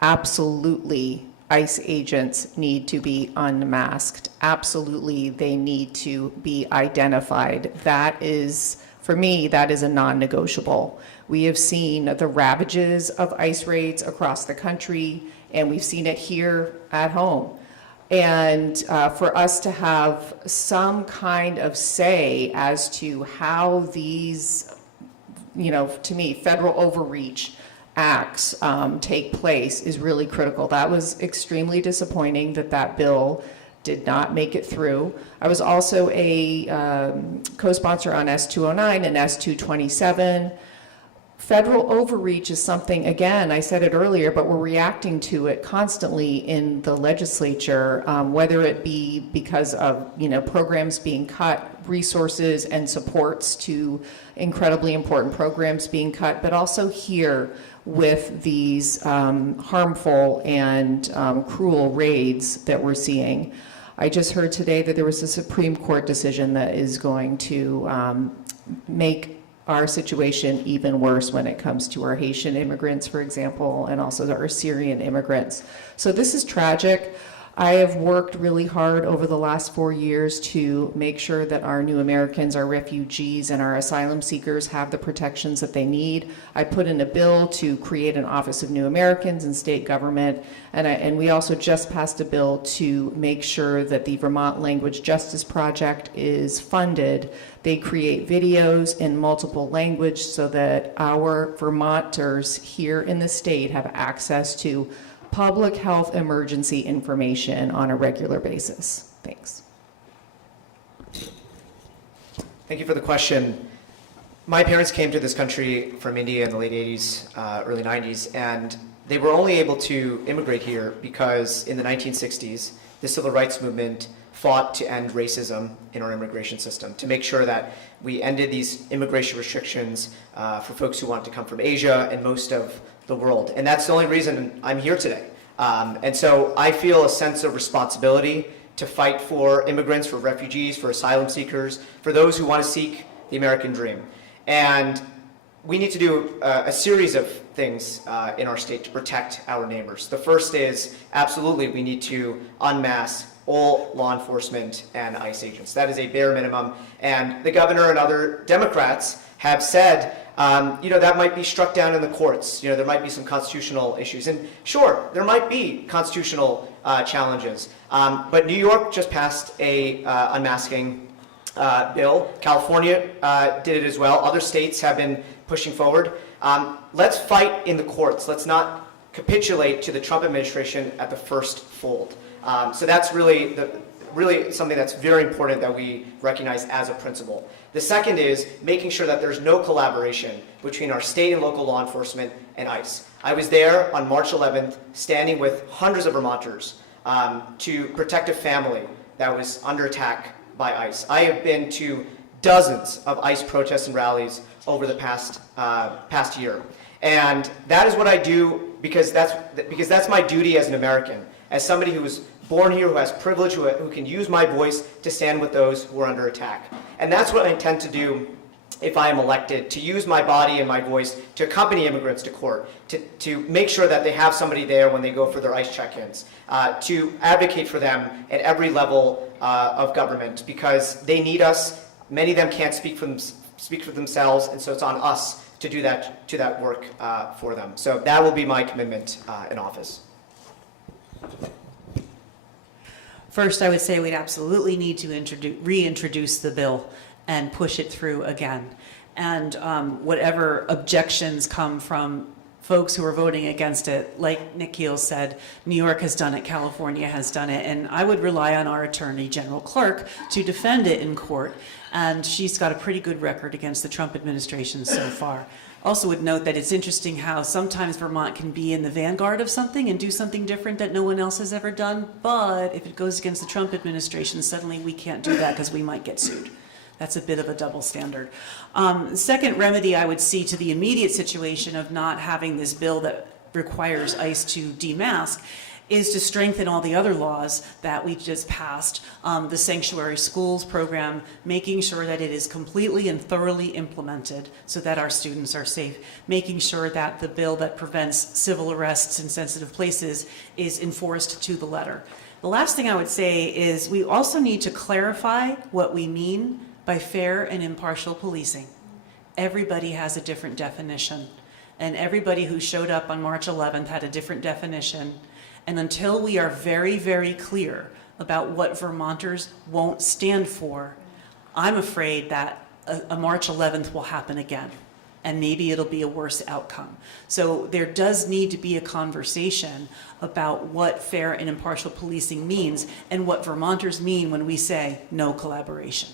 Absolutely, ICE agents need to be unmasked. Absolutely, they need to be identified. That is, for me, that is a non-negotiable. We have seen the ravages of ICE raids across the country, and we've seen it here at home. And for us to have some kind of say as to how these, you know, to me, federal overreach acts take place is really critical. That was extremely disappointing that that bill did not make it through. I was also a co-sponsor on S-209 and S-227. Federal overreach is something, again, I said it earlier, but we're reacting to it constantly in the legislature, whether it be because of, you know, programs being cut, resources and supports to incredibly important programs being cut, but also here with these harmful and cruel raids that we're seeing. I just heard today that there was a Supreme Court decision that is going to make our situation even worse when it comes to our Haitian immigrants, for example, and also our Syrian immigrants. So this is tragic. I have worked really hard over the last 4 years to make sure that our new Americans, our refugees, and our asylum seekers have the protections that they need. I put in a bill to create an Office of New Americans in state government, and we also just passed a bill to make sure that the Vermont Language Justice Project is funded. They create videos in multiple languages so that our Vermonters here in the state have access to public health emergency information on a regular basis. Thanks. Thank you for the question. My parents came to this country from India in the late 80s, early 90s, and they were only able to immigrate here because in the 1960s, the civil rights movement fought to end racism in our immigration system, to make sure that we ended these immigration restrictions for folks who wanted to come from Asia and most of the world. And that's the only reason I'm here today. And so I feel a sense of responsibility to fight for immigrants, for refugees, for asylum seekers, for those who want to seek the American dream. And we need to do a series of things in our state to protect our neighbors. The first is, absolutely, we need to unmask all law enforcement and ICE agents. That is a bare minimum. And the governor and other Democrats have said, that might be struck down in the courts. There might be some constitutional issues. And sure, there might be constitutional challenges. But New York just passed a unmasking bill. California did it as well. Other states have been pushing forward. Let's fight in the courts. Let's not capitulate to the Trump administration at the first fold. So that's really something that's very important that we recognize as a principle. The second is making sure that there's no collaboration between our state and local law enforcement and ICE. I was there on March 11th, standing with hundreds of Vermonters to protect a family that was under attack by ICE. I have been to dozens of ICE protests and rallies over the past year. And that is what I do because that's my duty as an American, as somebody who was born here, who has privilege, who can use my voice to stand with those who are under attack. And that's what I intend to do if I am elected, to use my body and my voice to accompany immigrants to court, to make sure that they have somebody there when they go for their ICE check-ins, to advocate for them at every level of government, because they need us. Many of them can't speak for themselves, and so it's on us to do that work for them. So that will be my commitment in office. First, I would say we'd absolutely need to reintroduce the bill and push it through again. And whatever objections come from folks who are voting against it, like Nick Keel said, New York has done it, California has done it, and I would rely on our Attorney General Clerk to defend it in court. And she's got a pretty good record against the Trump administration so far. Also would note that it's interesting how sometimes Vermont can be in the vanguard of something and do something different that no one else has ever done, but if it goes against the Trump administration, suddenly we can't do that because we might get sued. That's a bit of a double standard. Second remedy I would see to the immediate situation of not having this bill that requires ICE to demask is to strengthen all the other laws that we just passed, the Sanctuary Schools program, making sure that it is completely and thoroughly implemented so that our students are safe, making sure that the bill that prevents civil arrests in sensitive places is enforced to the letter. The last thing I would say is we also need to clarify what we mean by fair and impartial policing. Everybody has a different definition, and everybody who showed up on March 11th had a different definition. And until we are very, very clear about what Vermonters won't stand for, I'm afraid that a March 11th will happen again, and maybe it'll be a worse outcome. So there does need to be a conversation about what fair and impartial policing means and what Vermonters mean when we say no collaboration.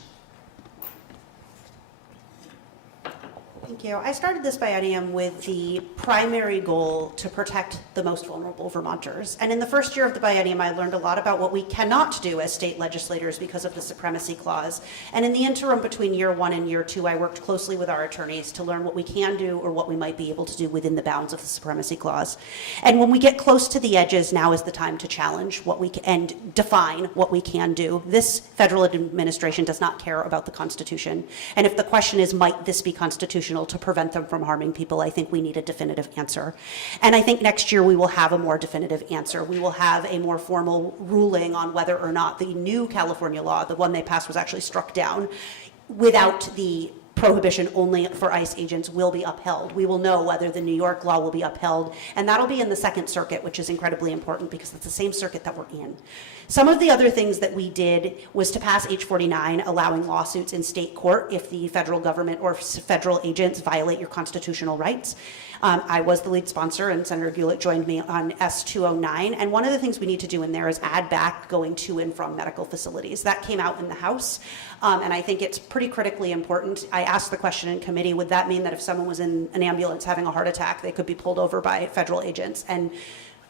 Thank you. I started this biennium with the primary goal to protect the most vulnerable Vermonters. And in the first year of the biennium, I learned a lot about what we cannot do as state legislators because of the Supremacy Clause. And in the interim between year 1 and year 2, I worked closely with our attorneys to learn what we can do or what we might be able to do within the bounds of the Supremacy Clause. And when we get close to the edges, now is the time to challenge what we can and define what we can do. This federal administration does not care about the Constitution. And if the question is, might this be constitutional to prevent them from harming people, I think we need a definitive answer. And I think next year we will have a more definitive answer. We will have a more formal ruling on whether or not the new California law, the one they passed, was actually struck down without the prohibition only for ICE agents, will be upheld. We will know whether the New York law will be upheld, and that'll be in the Second Circuit, which is incredibly important because it's the same circuit that we're in. Some of the other things that we did was to pass H-49, allowing lawsuits in state court if the federal government or federal agents violate your constitutional rights. I was the lead sponsor, and Senator Gulick joined me on S-209, and one of the things we need to do in there is add back going to and from medical facilities. That came out in the House, and I think it's pretty critically important. I asked the question in committee, would that mean that if someone was in an ambulance having a heart attack, they could be pulled over by federal agents and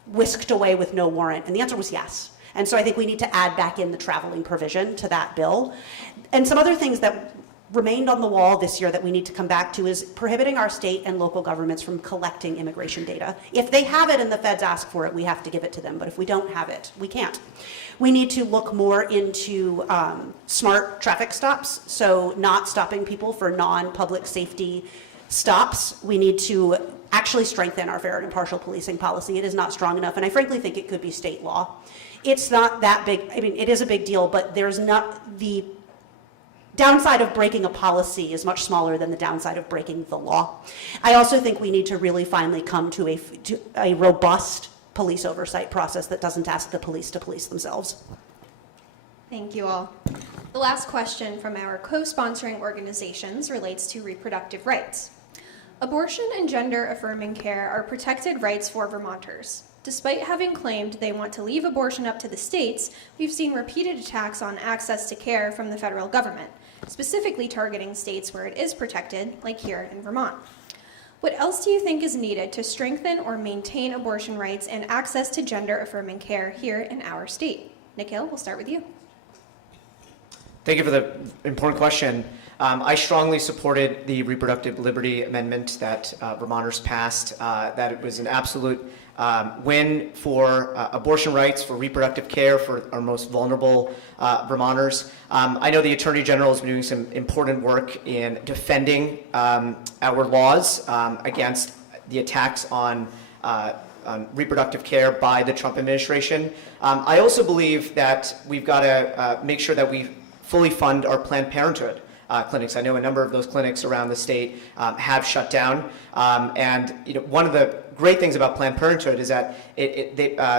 whisked away with no warrant? And the answer was yes. And so I think we need to add back in the traveling provision to that bill. And some other things that remained on the wall this year that we need to come back to is prohibiting our state and local governments from collecting immigration data. If they have it and the feds ask for it, we have to give it to them. But if we don't have it, we can't. We need to look more into smart traffic stops, so not stopping people for non-public safety stops. We need to actually strengthen our fair and impartial policing policy. It is not strong enough, and I frankly think it could be state law. It's not that big. I mean, it is a big deal, but there's not the downside of breaking a policy is much smaller than the downside of breaking the law. I also think we need to really finally come to a robust police oversight process that doesn't ask the police to police themselves. Thank you all. The last question from our co-sponsoring organizations relates to reproductive rights. Abortion and gender-affirming care are protected rights for Vermonters. Despite having claimed they want to leave abortion up to the states, we've seen repeated attacks on access to care from the federal government, specifically targeting states where it is protected, like here in Vermont. What else do you think is needed to strengthen or maintain abortion rights and access to gender-affirming care here in our state? Nikhil, we'll start with you. Thank you for the important question. I strongly supported the reproductive liberty amendment that Vermonters passed, that it was an absolute win for abortion rights, for reproductive care for our most vulnerable Vermonters. I know the Attorney General has been doing some important work in defending our laws against the attacks on reproductive care by the Trump administration. I also believe that we've got to make sure that we fully fund our Planned Parenthood clinics. I know a number of those clinics around the state have shut down, and one of the great things about Planned Parenthood is that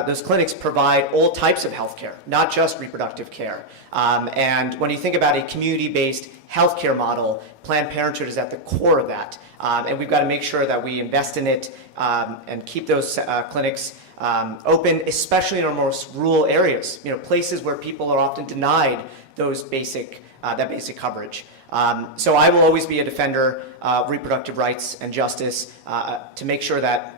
those clinics provide all types of health care, not just reproductive care. And when you think about a community-based healthcare model, Planned Parenthood is at the core of that. And we've got to make sure that we invest in it and keep those clinics open, especially in our most rural areas, places where people are often denied those basic coverage. So I will always be a defender of reproductive rights and justice to make sure that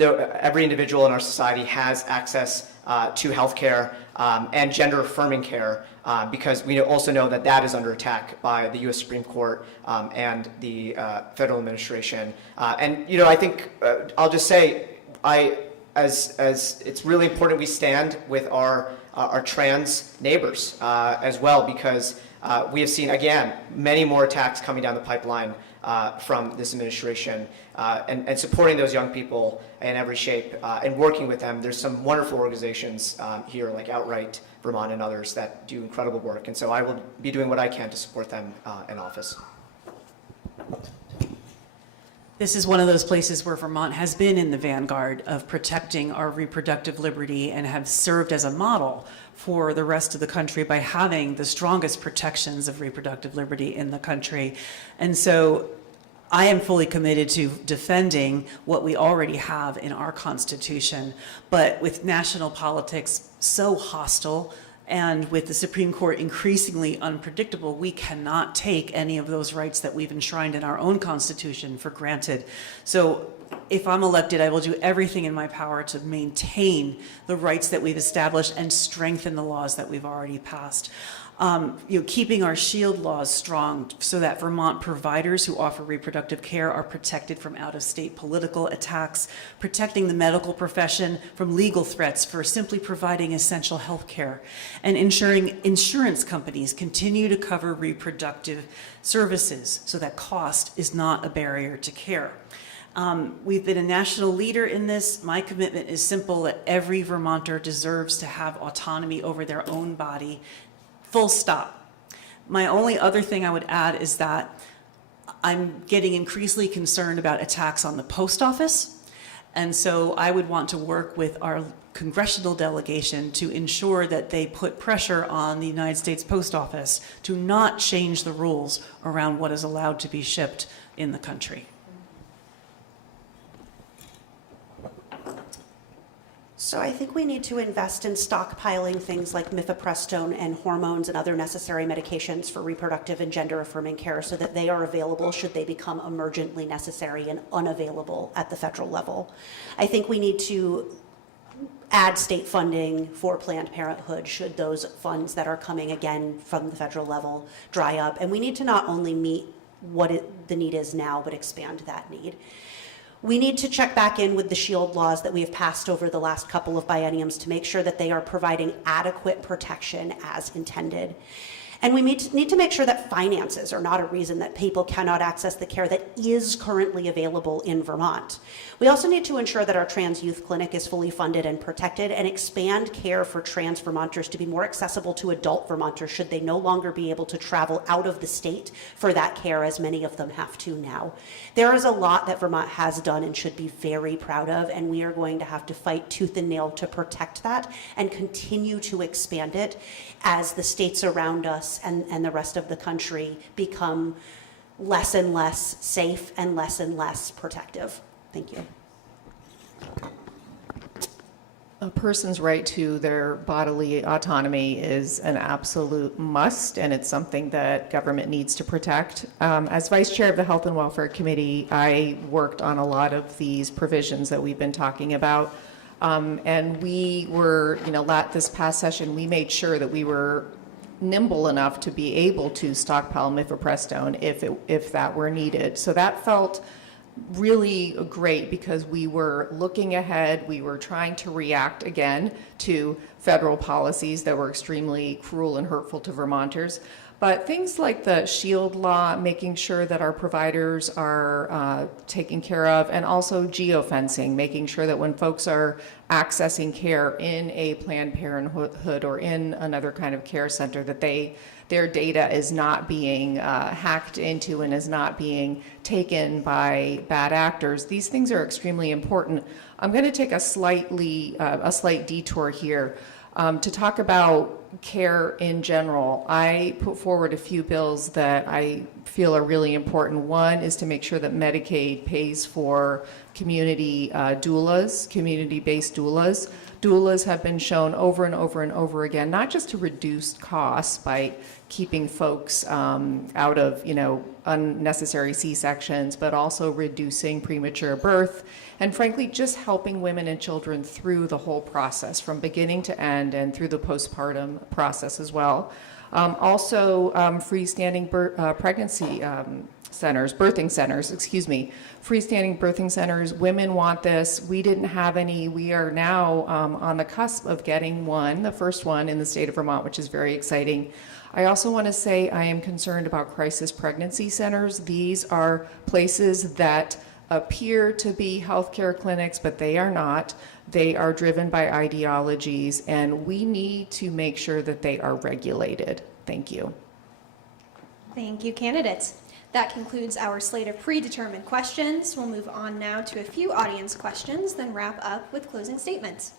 every individual in our society has access to health care and gender-affirming care, because we also know that that is under attack by the U.S. Supreme Court and the federal administration. And I think I'll just say, as it's really important we stand with our trans neighbors as well, because we have seen, again, many more attacks coming down the pipeline from this administration, and supporting those young people in every shape and working with them. There's some wonderful organizations here like Outright Vermont and others that do incredible work, and so I will be doing what I can to support them in office. This is one of those places where Vermont has been in the vanguard of protecting our reproductive liberty and have served as a model for the rest of the country by having the strongest protections of reproductive liberty in the country. And so I am fully committed to defending what we already have in our Constitution, but with national politics so hostile and with the Supreme Court increasingly unpredictable, we cannot take any of those rights that we've enshrined in our own Constitution for granted. So if I'm elected, I will do everything in my power to maintain the rights that we've established and strengthen the laws that we've already passed. Keeping our shield laws strong so that Vermont providers who offer reproductive care are protected from out-of-state political attacks, protecting the medical profession from legal threats for simply providing essential health care, and ensuring insurance companies continue to cover reproductive services so that cost is not a barrier to care. We've been a national leader in this. My commitment is simple, that every Vermonter deserves to have autonomy over their own body. Full stop. My only other thing I would add is that I'm getting increasingly concerned about attacks on the post office. And so I would want to work with our congressional delegation to ensure that they put pressure on the United States Post Office to not change the rules around what is allowed to be shipped in the country. So I think we need to invest in stockpiling things like mifepristone and hormones and other necessary medications for reproductive and gender-affirming care so that they are available should they become emergently necessary and unavailable at the federal level. I think we need to add state funding for Planned Parenthood should those funds that are coming again from the federal level dry up. And we need to not only meet what the need is now, but expand that need. We need to check back in with the shield laws that we have passed over the last couple of bienniums to make sure that they are providing adequate protection as intended. And we need to make sure that finances are not a reason that people cannot access the care that is currently available in Vermont. We also need to ensure that our trans youth clinic is fully funded and protected, and expand care for trans Vermonters to be more accessible to adult Vermonters should they no longer be able to travel out of the state for that care, as many of them have to now. There is a lot that Vermont has done and should be very proud of, and we are going to have to fight tooth and nail to protect that and continue to expand it as the states around us and the rest of the country become less and less safe and less protective. Thank you. A person's right to their bodily autonomy is an absolute must, and it's something that government needs to protect. As vice chair of the Health and Welfare Committee, I worked on a lot of these provisions that we've been talking about. And we were, this past session, we made sure that we were nimble enough to be able to stockpile mifepristone if that were needed. So that felt really great because we were looking ahead. We were trying to react again to federal policies that were extremely cruel and hurtful to Vermonters. But things like the SHIELD law, making sure that our providers are taken care of, and also geofencing, making sure that when folks are accessing care in a Planned Parenthood or in another kind of care center, that their data is not being hacked into and is not being taken by bad actors. These things are extremely important. I'm going to take a slight detour here to talk about care in general. I put forward a few bills that I feel are really important. One is to make sure that Medicaid pays for community doulas, community-based doulas. Doulas have been shown over and over and over again, not just to reduce costs by keeping folks out of, unnecessary C-sections, but also reducing premature birth, and frankly, just helping women and children through the whole process, from beginning to end, and through the postpartum process as well. Also, freestanding pregnancy centers, birthing centers, freestanding birthing centers. Women want this. We didn't have any. We are now on the cusp of getting one, the first one in the state of Vermont, which is very exciting. I also want to say I am concerned about crisis pregnancy centers. These are places that appear to be healthcare clinics, but they are not. They are driven by ideologies, and we need to make sure that they are regulated. Thank you. Thank you, candidates. That concludes our slate of predetermined questions. We'll move on now to a few audience questions, then wrap up with closing statements.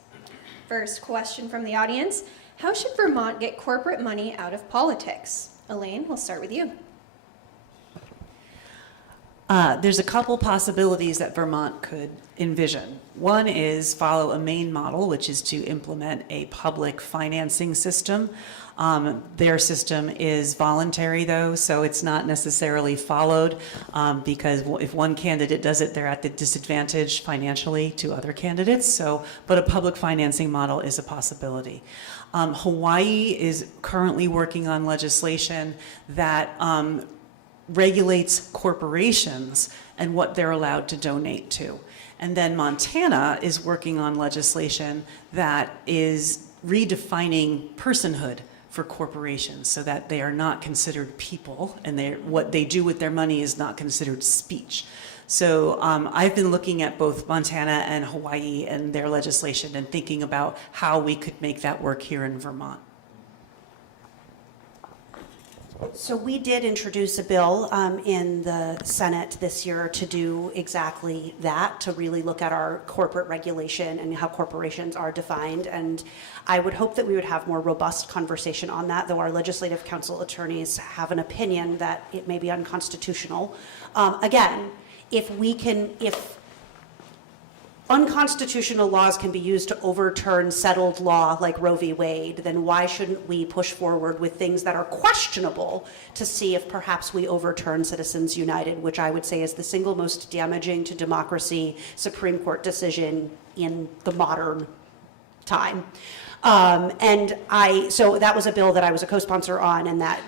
First question from the audience: how should Vermont get corporate money out of politics? Elaine, we'll start with you. There's a couple possibilities that Vermont could envision. One is follow a Maine model, which is to implement a public financing system. Their system is voluntary, though, so it's not necessarily followed because if one candidate does it, they're at the disadvantage financially to other candidates. But a public financing model is a possibility. Hawaii is currently working on legislation that regulates corporations and what they're allowed to donate to. And then Montana is working on legislation that is redefining personhood for corporations so that they are not considered people, and what they do with their money is not considered speech. So I've been looking at both Montana and Hawaii and their legislation and thinking about how we could make that work here in Vermont. So we did introduce a bill in the Senate this year to do exactly that, to really look at our corporate regulation and how corporations are defined. And I would hope that we would have more robust conversation on that, though our legislative council attorneys have an opinion that it may be unconstitutional. Again, if unconstitutional laws can be used to overturn settled law like Roe v. Wade, then why shouldn't we push forward with things that are questionable to see if perhaps we overturn Citizens United, which I would say is the single most damaging to democracy Supreme Court decision in the modern time. So that was a bill that I was a co-sponsor on, and that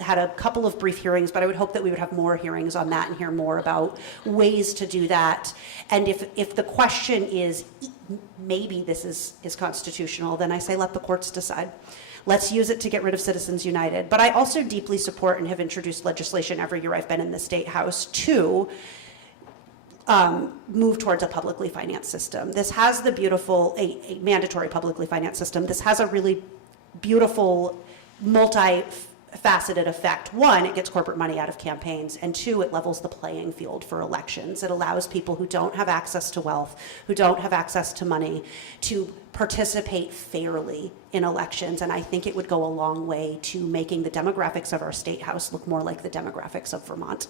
had a couple of brief hearings, but I would hope that we would have more hearings on that and hear more about ways to do that. And if the question is maybe this is constitutional, then I say let the courts decide. Let's use it to get rid of Citizens United. But I also deeply support and have introduced legislation every year I've been in the State House to move towards a publicly financed system. This has the beautiful, a mandatory publicly financed system. This has a really beautiful, multi-faceted effect. One, it gets corporate money out of campaigns, and two, it levels the playing field for elections. It allows people who don't have access to wealth, who don't have access to money, to participate fairly in elections, and I think it would go a long way to making the demographics of our State House look more like the demographics of Vermont.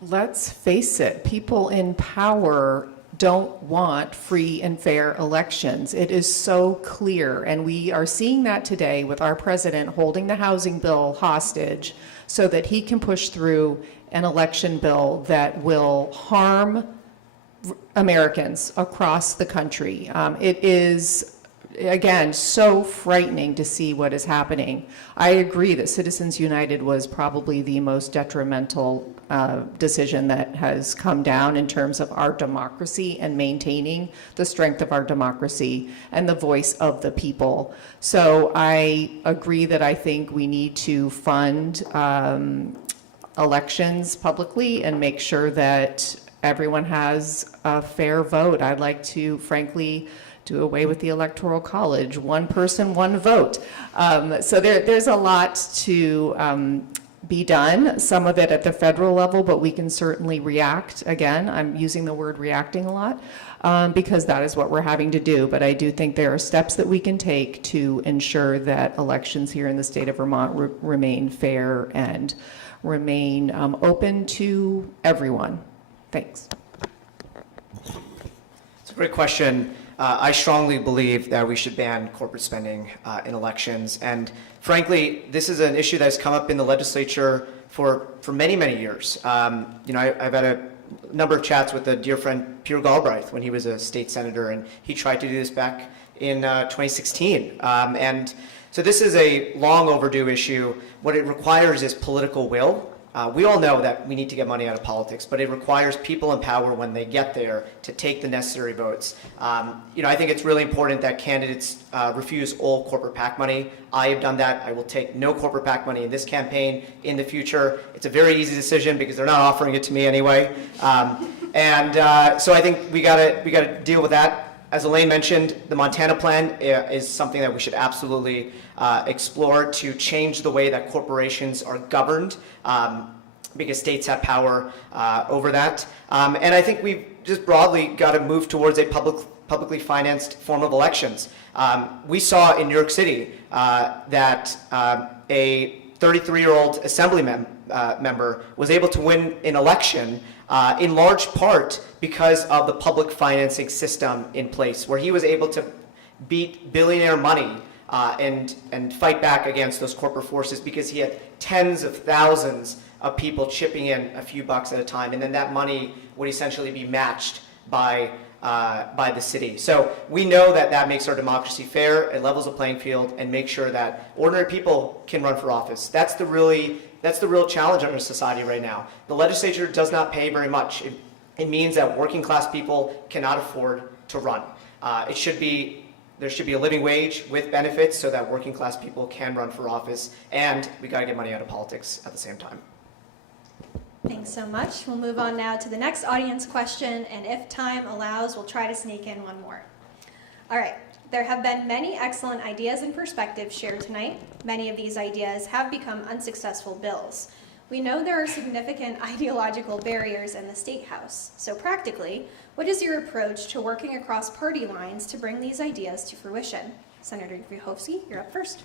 Let's face it, people in power don't want free and fair elections. It is so clear, and we are seeing that today with our president holding the housing bill hostage so that he can push through an election bill that will harm Americans across the country. It is, again, so frightening to see what is happening. I agree that Citizens United was probably the most detrimental decision that has come down in terms of our democracy and maintaining the strength of our democracy and the voice of the people. So I agree that I think we need to fund elections publicly and make sure that everyone has a fair vote. I'd like to, frankly, do away with the Electoral College, one person, one vote. So there's a lot to be done, some of it at the federal level, but we can certainly react. Again, I'm using the word reacting a lot because that is what we're having to do. But I do think there are steps that we can take to ensure that elections here in the state of Vermont remain fair and remain open to everyone. Thanks. It's a great question. I strongly believe that we should ban corporate spending in elections. And frankly, this is an issue that's come up in the legislature for many, many years. I've had a number of chats with a dear friend, Peter Galbraith, when he was a state senator, and he tried to do this back in 2016. And so this is a long overdue issue. What it requires is political will. We all know that we need to get money out of politics, but it requires people in power when they get there to take the necessary votes. I think it's really important that candidates refuse all corporate PAC money. I have done that. I will take no corporate PAC money in this campaign in the future. It's a very easy decision because they're not offering it to me anyway. So I think we gotta deal with that. As Elaine mentioned, the Montana plan is something that we should absolutely explore to change the way that corporations are governed because states have power over that. And I think we've just broadly got to move towards a publicly financed form of elections. We saw in New York City that a 33-year-old assembly member was able to win an election in large part because of the public financing system in place, where he was able to beat billionaire money and fight back against those corporate forces because he had tens of thousands of people chipping in a few bucks at a time, and then that money would essentially be matched by the city. So we know that makes our democracy fair, it levels the playing field, and makes sure that ordinary people can run for office. That's the real challenge in our society right now. The legislature does not pay very much. It means that working class people cannot afford to run. There should be a living wage with benefits so that working class people can run for office, and we got to get money out of politics at the same time. Thanks so much. We'll move on now to the next audience question, and if time allows, we'll try to sneak in one more. All right. There have been many excellent ideas and perspectives shared tonight. Many of these ideas have become unsuccessful bills. We know there are significant ideological barriers in the State House. So practically, what is your approach to working across party lines to bring these ideas to fruition? Senator Vyhovsky, you're up first.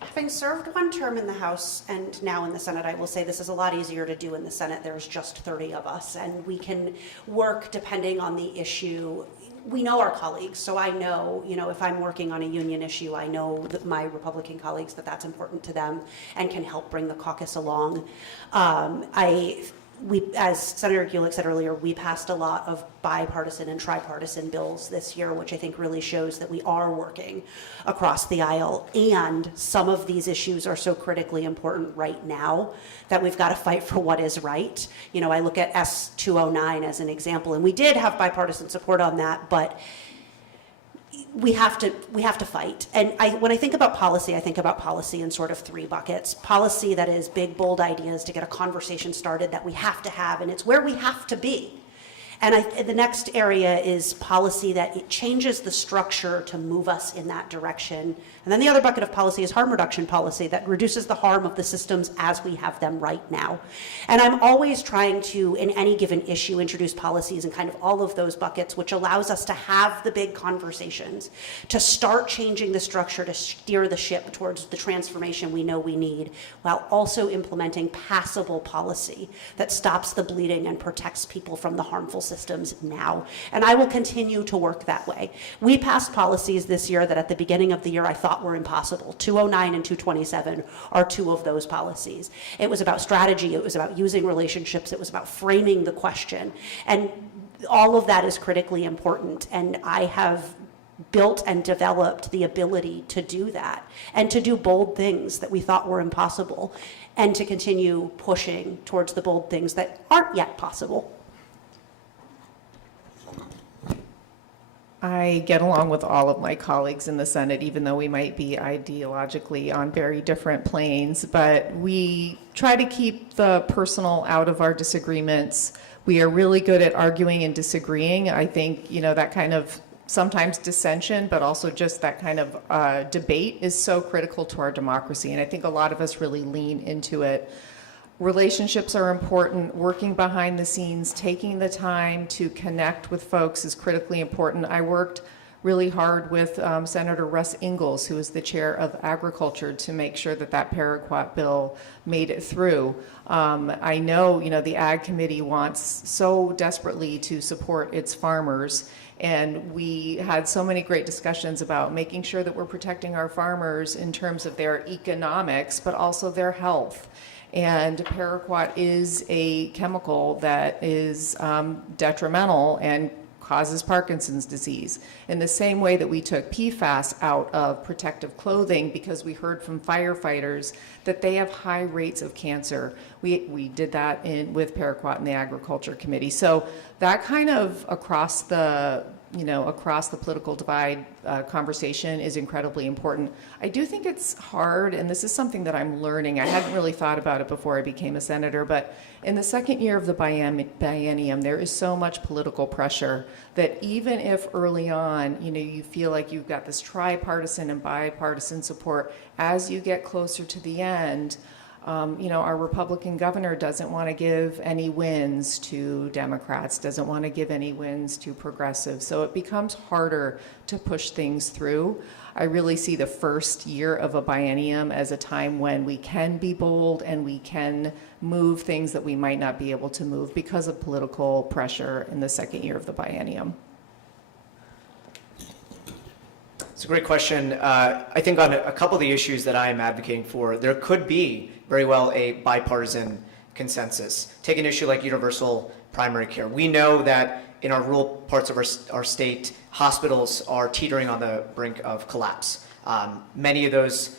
Having served one term in the House and now in the Senate, I will say this is a lot easier to do in the Senate. There's just 30 of us, and we can work depending on the issue. We know our colleagues, so I know, if I'm working on a union issue, I know that my Republican colleagues that's important to them and can help bring the caucus along. As Senator Gulick said earlier, we passed a lot of bipartisan and tripartisan bills this year, which I think really shows that we are working across the aisle. And some of these issues are so critically important right now that we've got to fight for what is right. I look at S209 as an example, and we did have bipartisan support on that, but we have to fight. And when I think about policy, I think about policy in sort of three buckets. Policy that is big, bold ideas to get a conversation started that we have to have, and it's where we have to be. And the next area is policy that it changes the structure to move us in that direction. And then the other bucket of policy is harm reduction policy that reduces the harm of the systems as we have them right now. And I'm always trying to, in any given issue, introduce policies in kind of all of those buckets, which allows us to have the big conversations, to start changing the structure to steer the ship towards the transformation we know we need, while also implementing passable policy that stops the bleeding and protects people from the harmful systems now. And I will continue to work that way. We passed policies this year that at the beginning of the year I thought were impossible. 209 and 227 are two of those policies. It was about strategy, it was about using relationships, it was about framing the question. And all of that is critically important. And I have built and developed the ability to do that and to do bold things that we thought were impossible and to continue pushing towards the bold things that aren't yet possible. I get along with all of my colleagues in the Senate, even though we might be ideologically on very different planes, but we try to keep the personal out of our disagreements. We are really good at arguing and disagreeing. I think, that kind of sometimes dissension, but also just that kind of debate is so critical to our democracy, and I think a lot of us really lean into it. Relationships are important. Working behind the scenes, taking the time to connect with folks is critically important. I worked really hard with Senator Russ Ingalls, who is the chair of agriculture, to make sure that that paraquat bill made it through. I know, the Ag Committee wants so desperately to support its farmers, and we had so many great discussions about making sure that we're protecting our farmers in terms of their economics, but also their health. And paraquat is a chemical that is detrimental and causes Parkinson's disease. In the same way that we took PFAS out of protective clothing because we heard from firefighters that they have high rates of cancer, we did that with paraquat in the Agriculture Committee. So that kind of across the political divide conversation is incredibly important. I do think it's hard, and this is something that I'm learning. I hadn't really thought about it before I became a senator, but in the second year of the biennium, there is so much political pressure that even if early on, you feel like you've got this tripartisan and bipartisan support, as you get closer to the end, our Republican governor doesn't want to give any wins to Democrats, doesn't want to give any wins to progressives. So it becomes harder to push things through. I really see the first year of a biennium as a time when we can be bold and we can move things that we might not be able to move because of political pressure in the second year of the biennium. It's a great question. I think on a couple of the issues that I am advocating for, there could be very well a bipartisan consensus. Take an issue like universal primary care. We know that in our rural parts of our state, hospitals are teetering on the brink of collapse. Many of those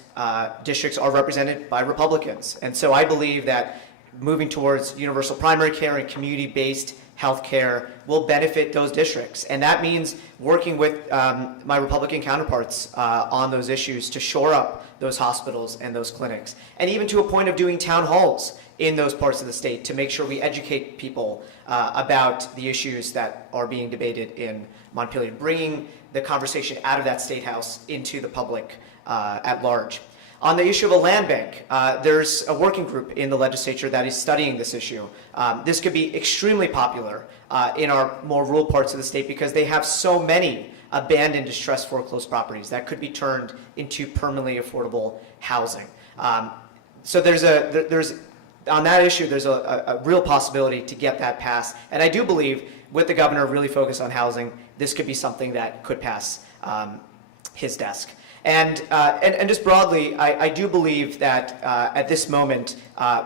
districts are represented by Republicans. And so I believe that moving towards universal primary care and community-based healthcare will benefit those districts. And that means working with my Republican counterparts on those issues to shore up those hospitals and those clinics. And even to a point of doing town halls in those parts of the state to make sure we educate people about the issues that are being debated in Montpelier, bringing the conversation out of that state house into the public at large. On the issue of a land bank, there's a working group in the legislature that is studying this issue. This could be extremely popular in our more rural parts of the state because they have so many abandoned, distressed, foreclosed properties that could be turned into permanently affordable housing. So on that issue, there's a real possibility to get that passed. And I do believe, with the governor really focused on housing, this could be something that could pass his desk. And just broadly, I do believe that at this moment,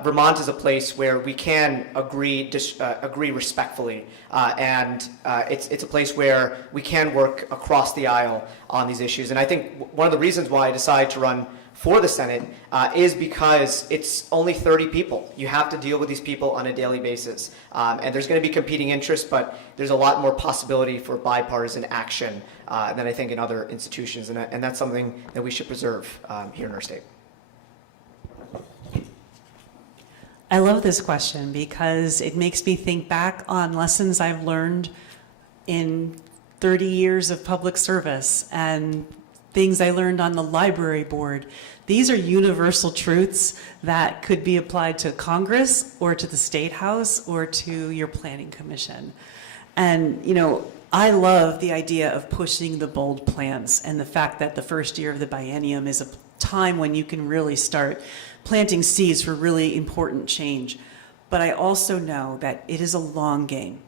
Vermont is a place where we can agree respectfully, and it's a place where we can work across the aisle on these issues. And I think one of the reasons why I decided to run for the Senate is because it's only 30 people. You have to deal with these people on a daily basis. And there's going to be competing interests, but there's a lot more possibility for bipartisan action than I think in other institutions. And that's something that we should preserve here in our state. I love this question because it makes me think back on lessons I've learned in 30 years of public service and things I learned on the library board. These are universal truths that could be applied to Congress or to the State House or to your planning commission. And, you know, I love the idea of pushing the bold plans and the fact that the first year of the biennium is a time when you can really start planting seeds for really important change. But I also know that it is a long game.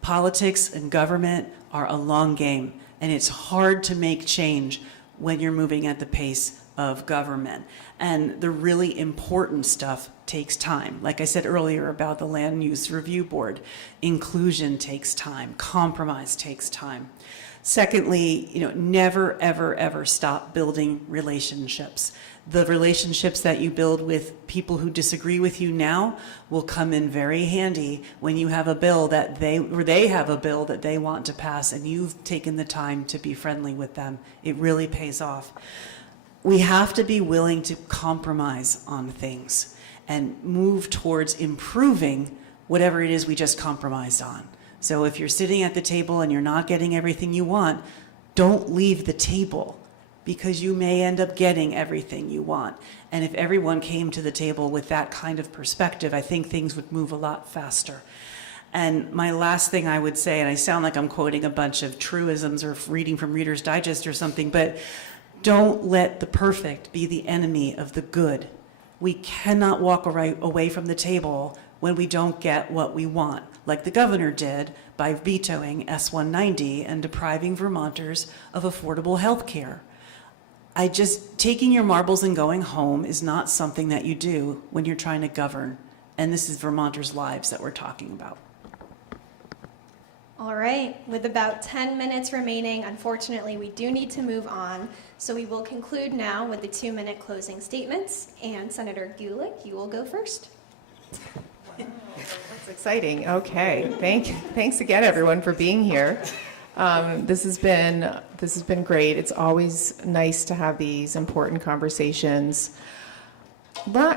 Politics and government are a long game, and it's hard to make change when you're moving at the pace of government. And the really important stuff takes time. Like I said earlier about the Land Use Review Board, inclusion takes time, compromise takes time. Secondly, you know, never, ever, ever stop building relationships. The relationships that you build with people who disagree with you now will come in very handy when you have a bill that they have a bill that they want to pass and you've taken the time to be friendly with them. It really pays off. We have to be willing to compromise on things and move towards improving whatever it is we just compromised on. So if you're sitting at the table and you're not getting everything you want, don't leave the table, because you may end up getting everything you want. And if everyone came to the table with that kind of perspective, I think things would move a lot faster. And my last thing I would say, and I sound like I'm quoting a bunch of truisms or reading from Reader's Digest or something, but don't let the perfect be the enemy of the good. We cannot walk away from the table when we don't get what we want, like the governor did by vetoing S-190 and depriving Vermonters of affordable health care. Taking your marbles and going home is not something that you do when you're trying to govern. And this is Vermonters' lives that we're talking about. All right, with about 10 minutes remaining, unfortunately, we do need to move on. So we will conclude now with the 2-minute closing statements. And Senator Gulick, you will go first. That's exciting. Okay. Thanks again, everyone, for being here. This has been great. It's always nice to have these important conversations.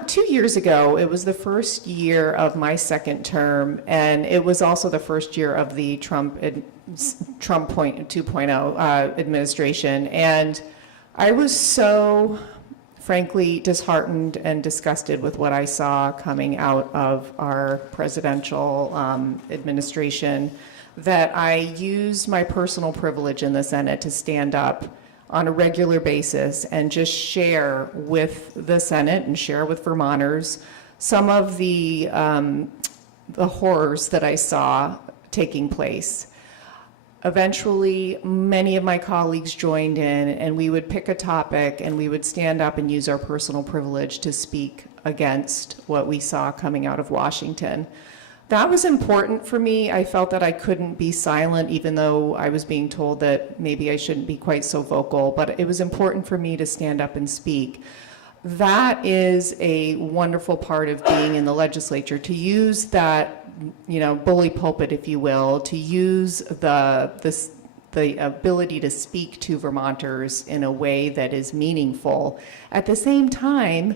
2 years ago, it was the first year of my second term, and it was also the first year of the Trump 2.0 administration. And I was so, frankly, disheartened and disgusted with what I saw coming out of our presidential administration, that I used my personal privilege in the Senate to stand up on a regular basis and just share with the Senate and share with Vermonters some of the horrors that I saw taking place. Eventually, many of my colleagues joined in, and we would pick a topic and we would stand up and use our personal privilege to speak against what we saw coming out of Washington. That was important for me. I felt that I couldn't be silent, even though I was being told that maybe I shouldn't be quite so vocal, but it was important for me to stand up and speak. That is a wonderful part of being in the legislature, to use that, bully pulpit, if you will, to use the ability to speak to Vermonters in a way that is meaningful. At the same time,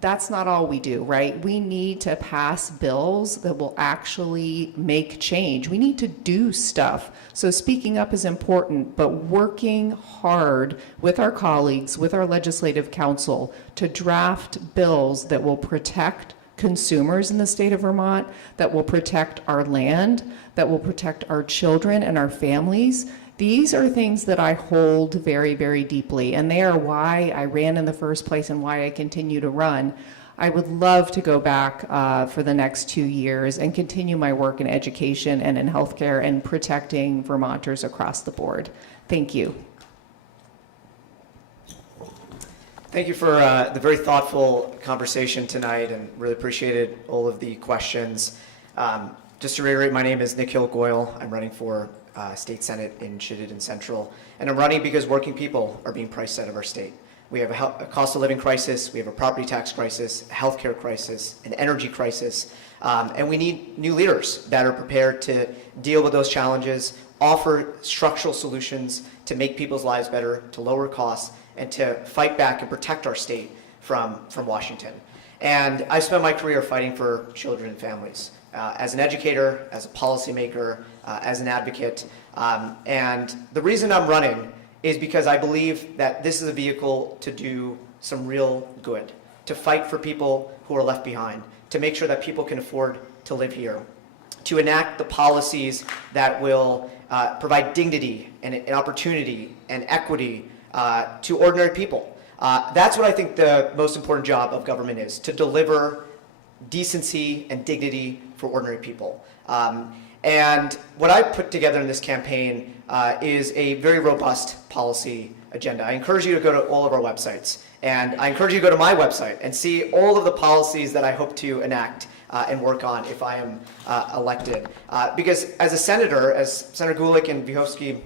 that's not all we do, right? We need to pass bills that will actually make change. We need to do stuff. So speaking up is important, but working hard with our colleagues, with our legislative council, to draft bills that will protect consumers in the state of Vermont, that will protect our land, that will protect our children and our families. These are things that I hold very, very deeply, and they are why I ran in the first place and why I continue to run. I would love to go back for the next 2 years and continue my work in education and in healthcare and protecting Vermonters across the board. Thank you. Thank you for the very thoughtful conversation tonight, and really appreciated all of the questions. Just to reiterate, my name is Nick Hill-Goyle. I'm running for State Senate in Chittenden-Central, and I'm running because working people are being priced out of our state. We have a cost of living crisis, we have a property tax crisis, a healthcare crisis, an energy crisis, and we need new leaders that are prepared to deal with those challenges, offer structural solutions to make people's lives better, to lower costs, and to fight back and protect our state from Washington. And I spent my career fighting for children and families, as an educator, as a policymaker, as an advocate. And the reason I'm running is because I believe that this is a vehicle to do some real good, to fight for people who are left behind, to make sure that people can afford to live here, to enact the policies that will provide dignity and opportunity and equity to ordinary people. That's what I think the most important job of government is, to deliver decency and dignity for ordinary people. And what I put together in this campaign is a very robust policy agenda. I encourage you to go to all of our websites, and I encourage you to go to my website and see all of the policies that I hope to enact and work on if I am elected. Because as a senator, as Senator Gulick and Winooski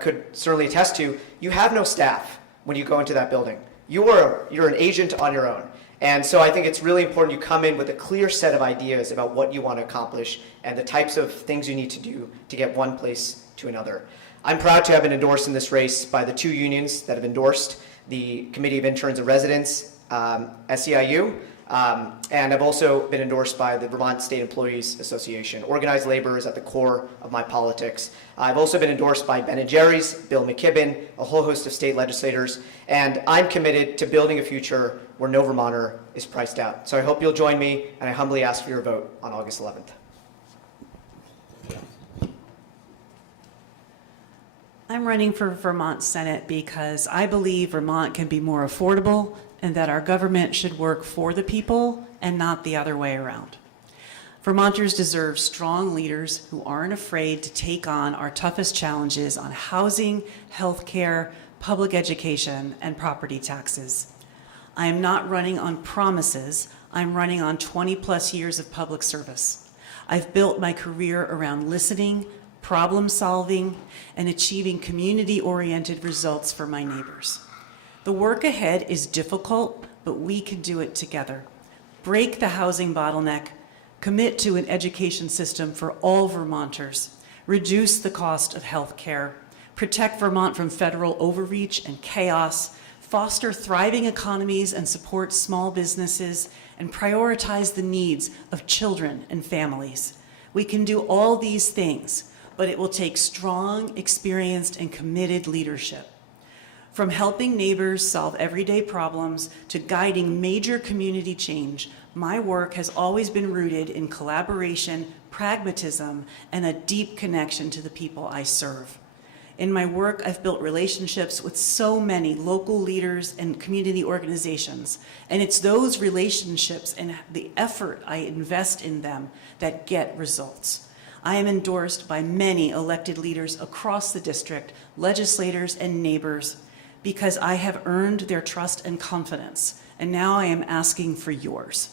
could certainly attest to, you have no staff when you go into that building. You're an agent on your own. And so I think it's really important you come in with a clear set of ideas about what you want to accomplish and the types of things you need to do to get one place to another. I'm proud to have been endorsed in this race by the two unions that have endorsed, the Committee of Interns and Residents, SEIU, and I've also been endorsed by the Vermont State Employees Association. Organized labor is at the core of my politics. I've also been endorsed by Ben & Jerry's, Bill McKibben, a whole host of state legislators, and I'm committed to building a future where no Vermonter is priced out. So I hope you'll join me, and I humbly ask for your vote on August 11th. I'm running for Vermont Senate because I believe Vermont can be more affordable and that our government should work for the people and not the other way around. Vermonters deserve strong leaders who aren't afraid to take on our toughest challenges on housing, healthcare, public education, and property taxes. I am not running on promises. I'm running on 20+ years of public service. I've built my career around listening, problem solving, and achieving community-oriented results for my neighbors. The work ahead is difficult, but we can do it together. Break the housing bottleneck, commit to an education system for all Vermonters, reduce the cost of health care, protect Vermont from federal overreach and chaos, foster thriving economies and support small businesses, and prioritize the needs of children and families. We can do all these things, but it will take strong, experienced, and committed leadership. From helping neighbors solve everyday problems to guiding major community change, my work has always been rooted in collaboration, pragmatism, and a deep connection to the people I serve. In my work, I've built relationships with so many local leaders and community organizations, and it's those relationships and the effort I invest in them that get results. I am endorsed by many elected leaders across the district, legislators, and neighbors, because I have earned their trust and confidence, and now I am asking for yours.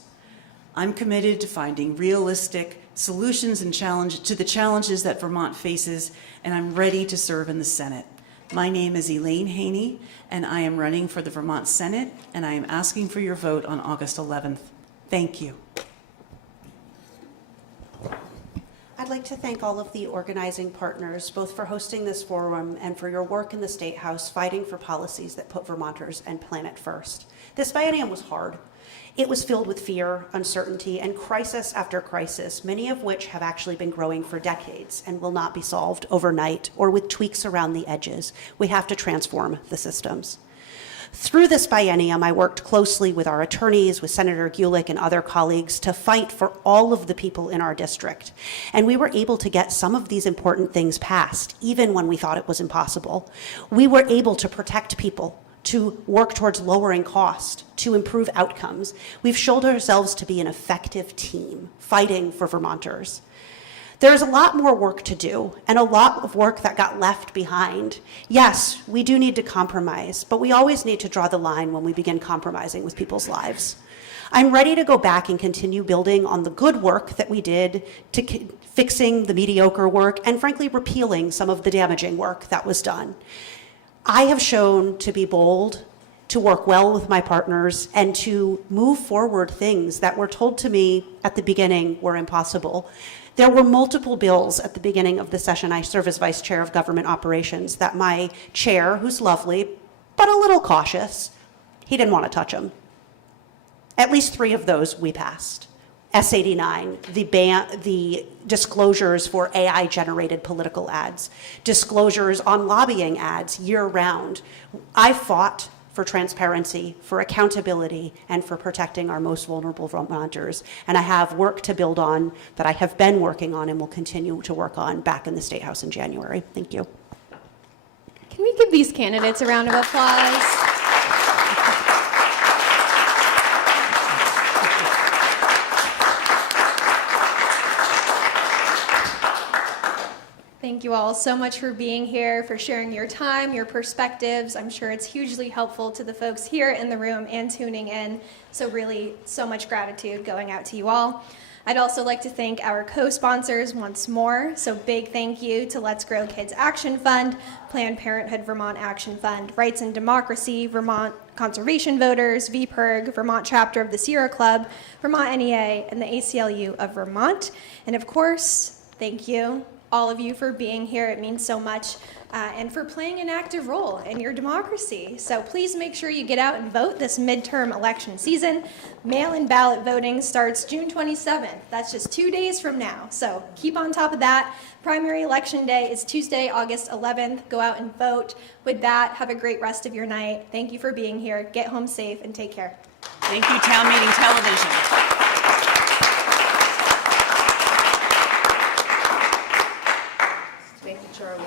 I'm committed to finding realistic solutions and to the challenges that Vermont faces, and I'm ready to serve in the Senate. My name is Elaine Haney, and I am running for the Vermont Senate, and I am asking for your vote on August 11th. Thank you. I'd like to thank all of the organizing partners, both for hosting this forum and for your work in the State House fighting for policies that put Vermonters and planet first. This biennium was hard. It was filled with fear, uncertainty, and crisis after crisis, many of which have actually been growing for decades and will not be solved overnight or with tweaks around the edges. We have to transform the systems. Through this biennium, I worked closely with our attorneys, with Senator Gulick and other colleagues to fight for all of the people in our district. And we were able to get some of these important things passed, even when we thought it was impossible. We were able to protect people, to work towards lowering cost, to improve outcomes. We've shown ourselves to be an effective team, fighting for Vermonters. There's a lot more work to do, and a lot of work that got left behind. Yes, we do need to compromise, but we always need to draw the line when we begin compromising with people's lives. I'm ready to go back and continue building on the good work that we did to fixing the mediocre work and frankly repealing some of the damaging work that was done. I have shown to be bold, to work well with my partners, and to move forward things that were told to me at the beginning were impossible. There were multiple bills at the beginning of the session. I serve as Vice Chair of Government Operations that my chair, who's lovely, but a little cautious, he didn't want to touch them. At least 3 of those we passed. S89, the disclosures for AI-generated political ads, disclosures on lobbying ads year-round. I fought for transparency, for accountability, and for protecting our most vulnerable Vermonters. And I have work to build on that I have been working on and will continue to work on back in the State House in January. Thank you. Can we give these candidates a round of applause? Thank you all so much for being here, for sharing your time, your perspectives. I'm sure it's hugely helpful to the folks here in the room and tuning in. So really, so much gratitude going out to you all. I'd also like to thank our co-sponsors once more. So big thank you to Let's Grow Kids Action Fund, Planned Parenthood Vermont Action Fund, Rights and Democracy, Vermont Conservation Voters, VPIRG, Vermont Chapter of the Sierra Club, Vermont NEA, and the ACLU of Vermont. And of course, thank you, all of you, for being here. It means so much, and for playing an active role in your democracy. So please make sure you get out and vote this midterm election season. Mail-in ballot voting starts June 27th. That's just 2 days from now. So keep on top of that. Primary election day is Tuesday, August 11th. Go out and vote. With that, have a great rest of your night. Thank you for being here. Get home safe and take care. Thank you, Town Meeting Television. Making sure we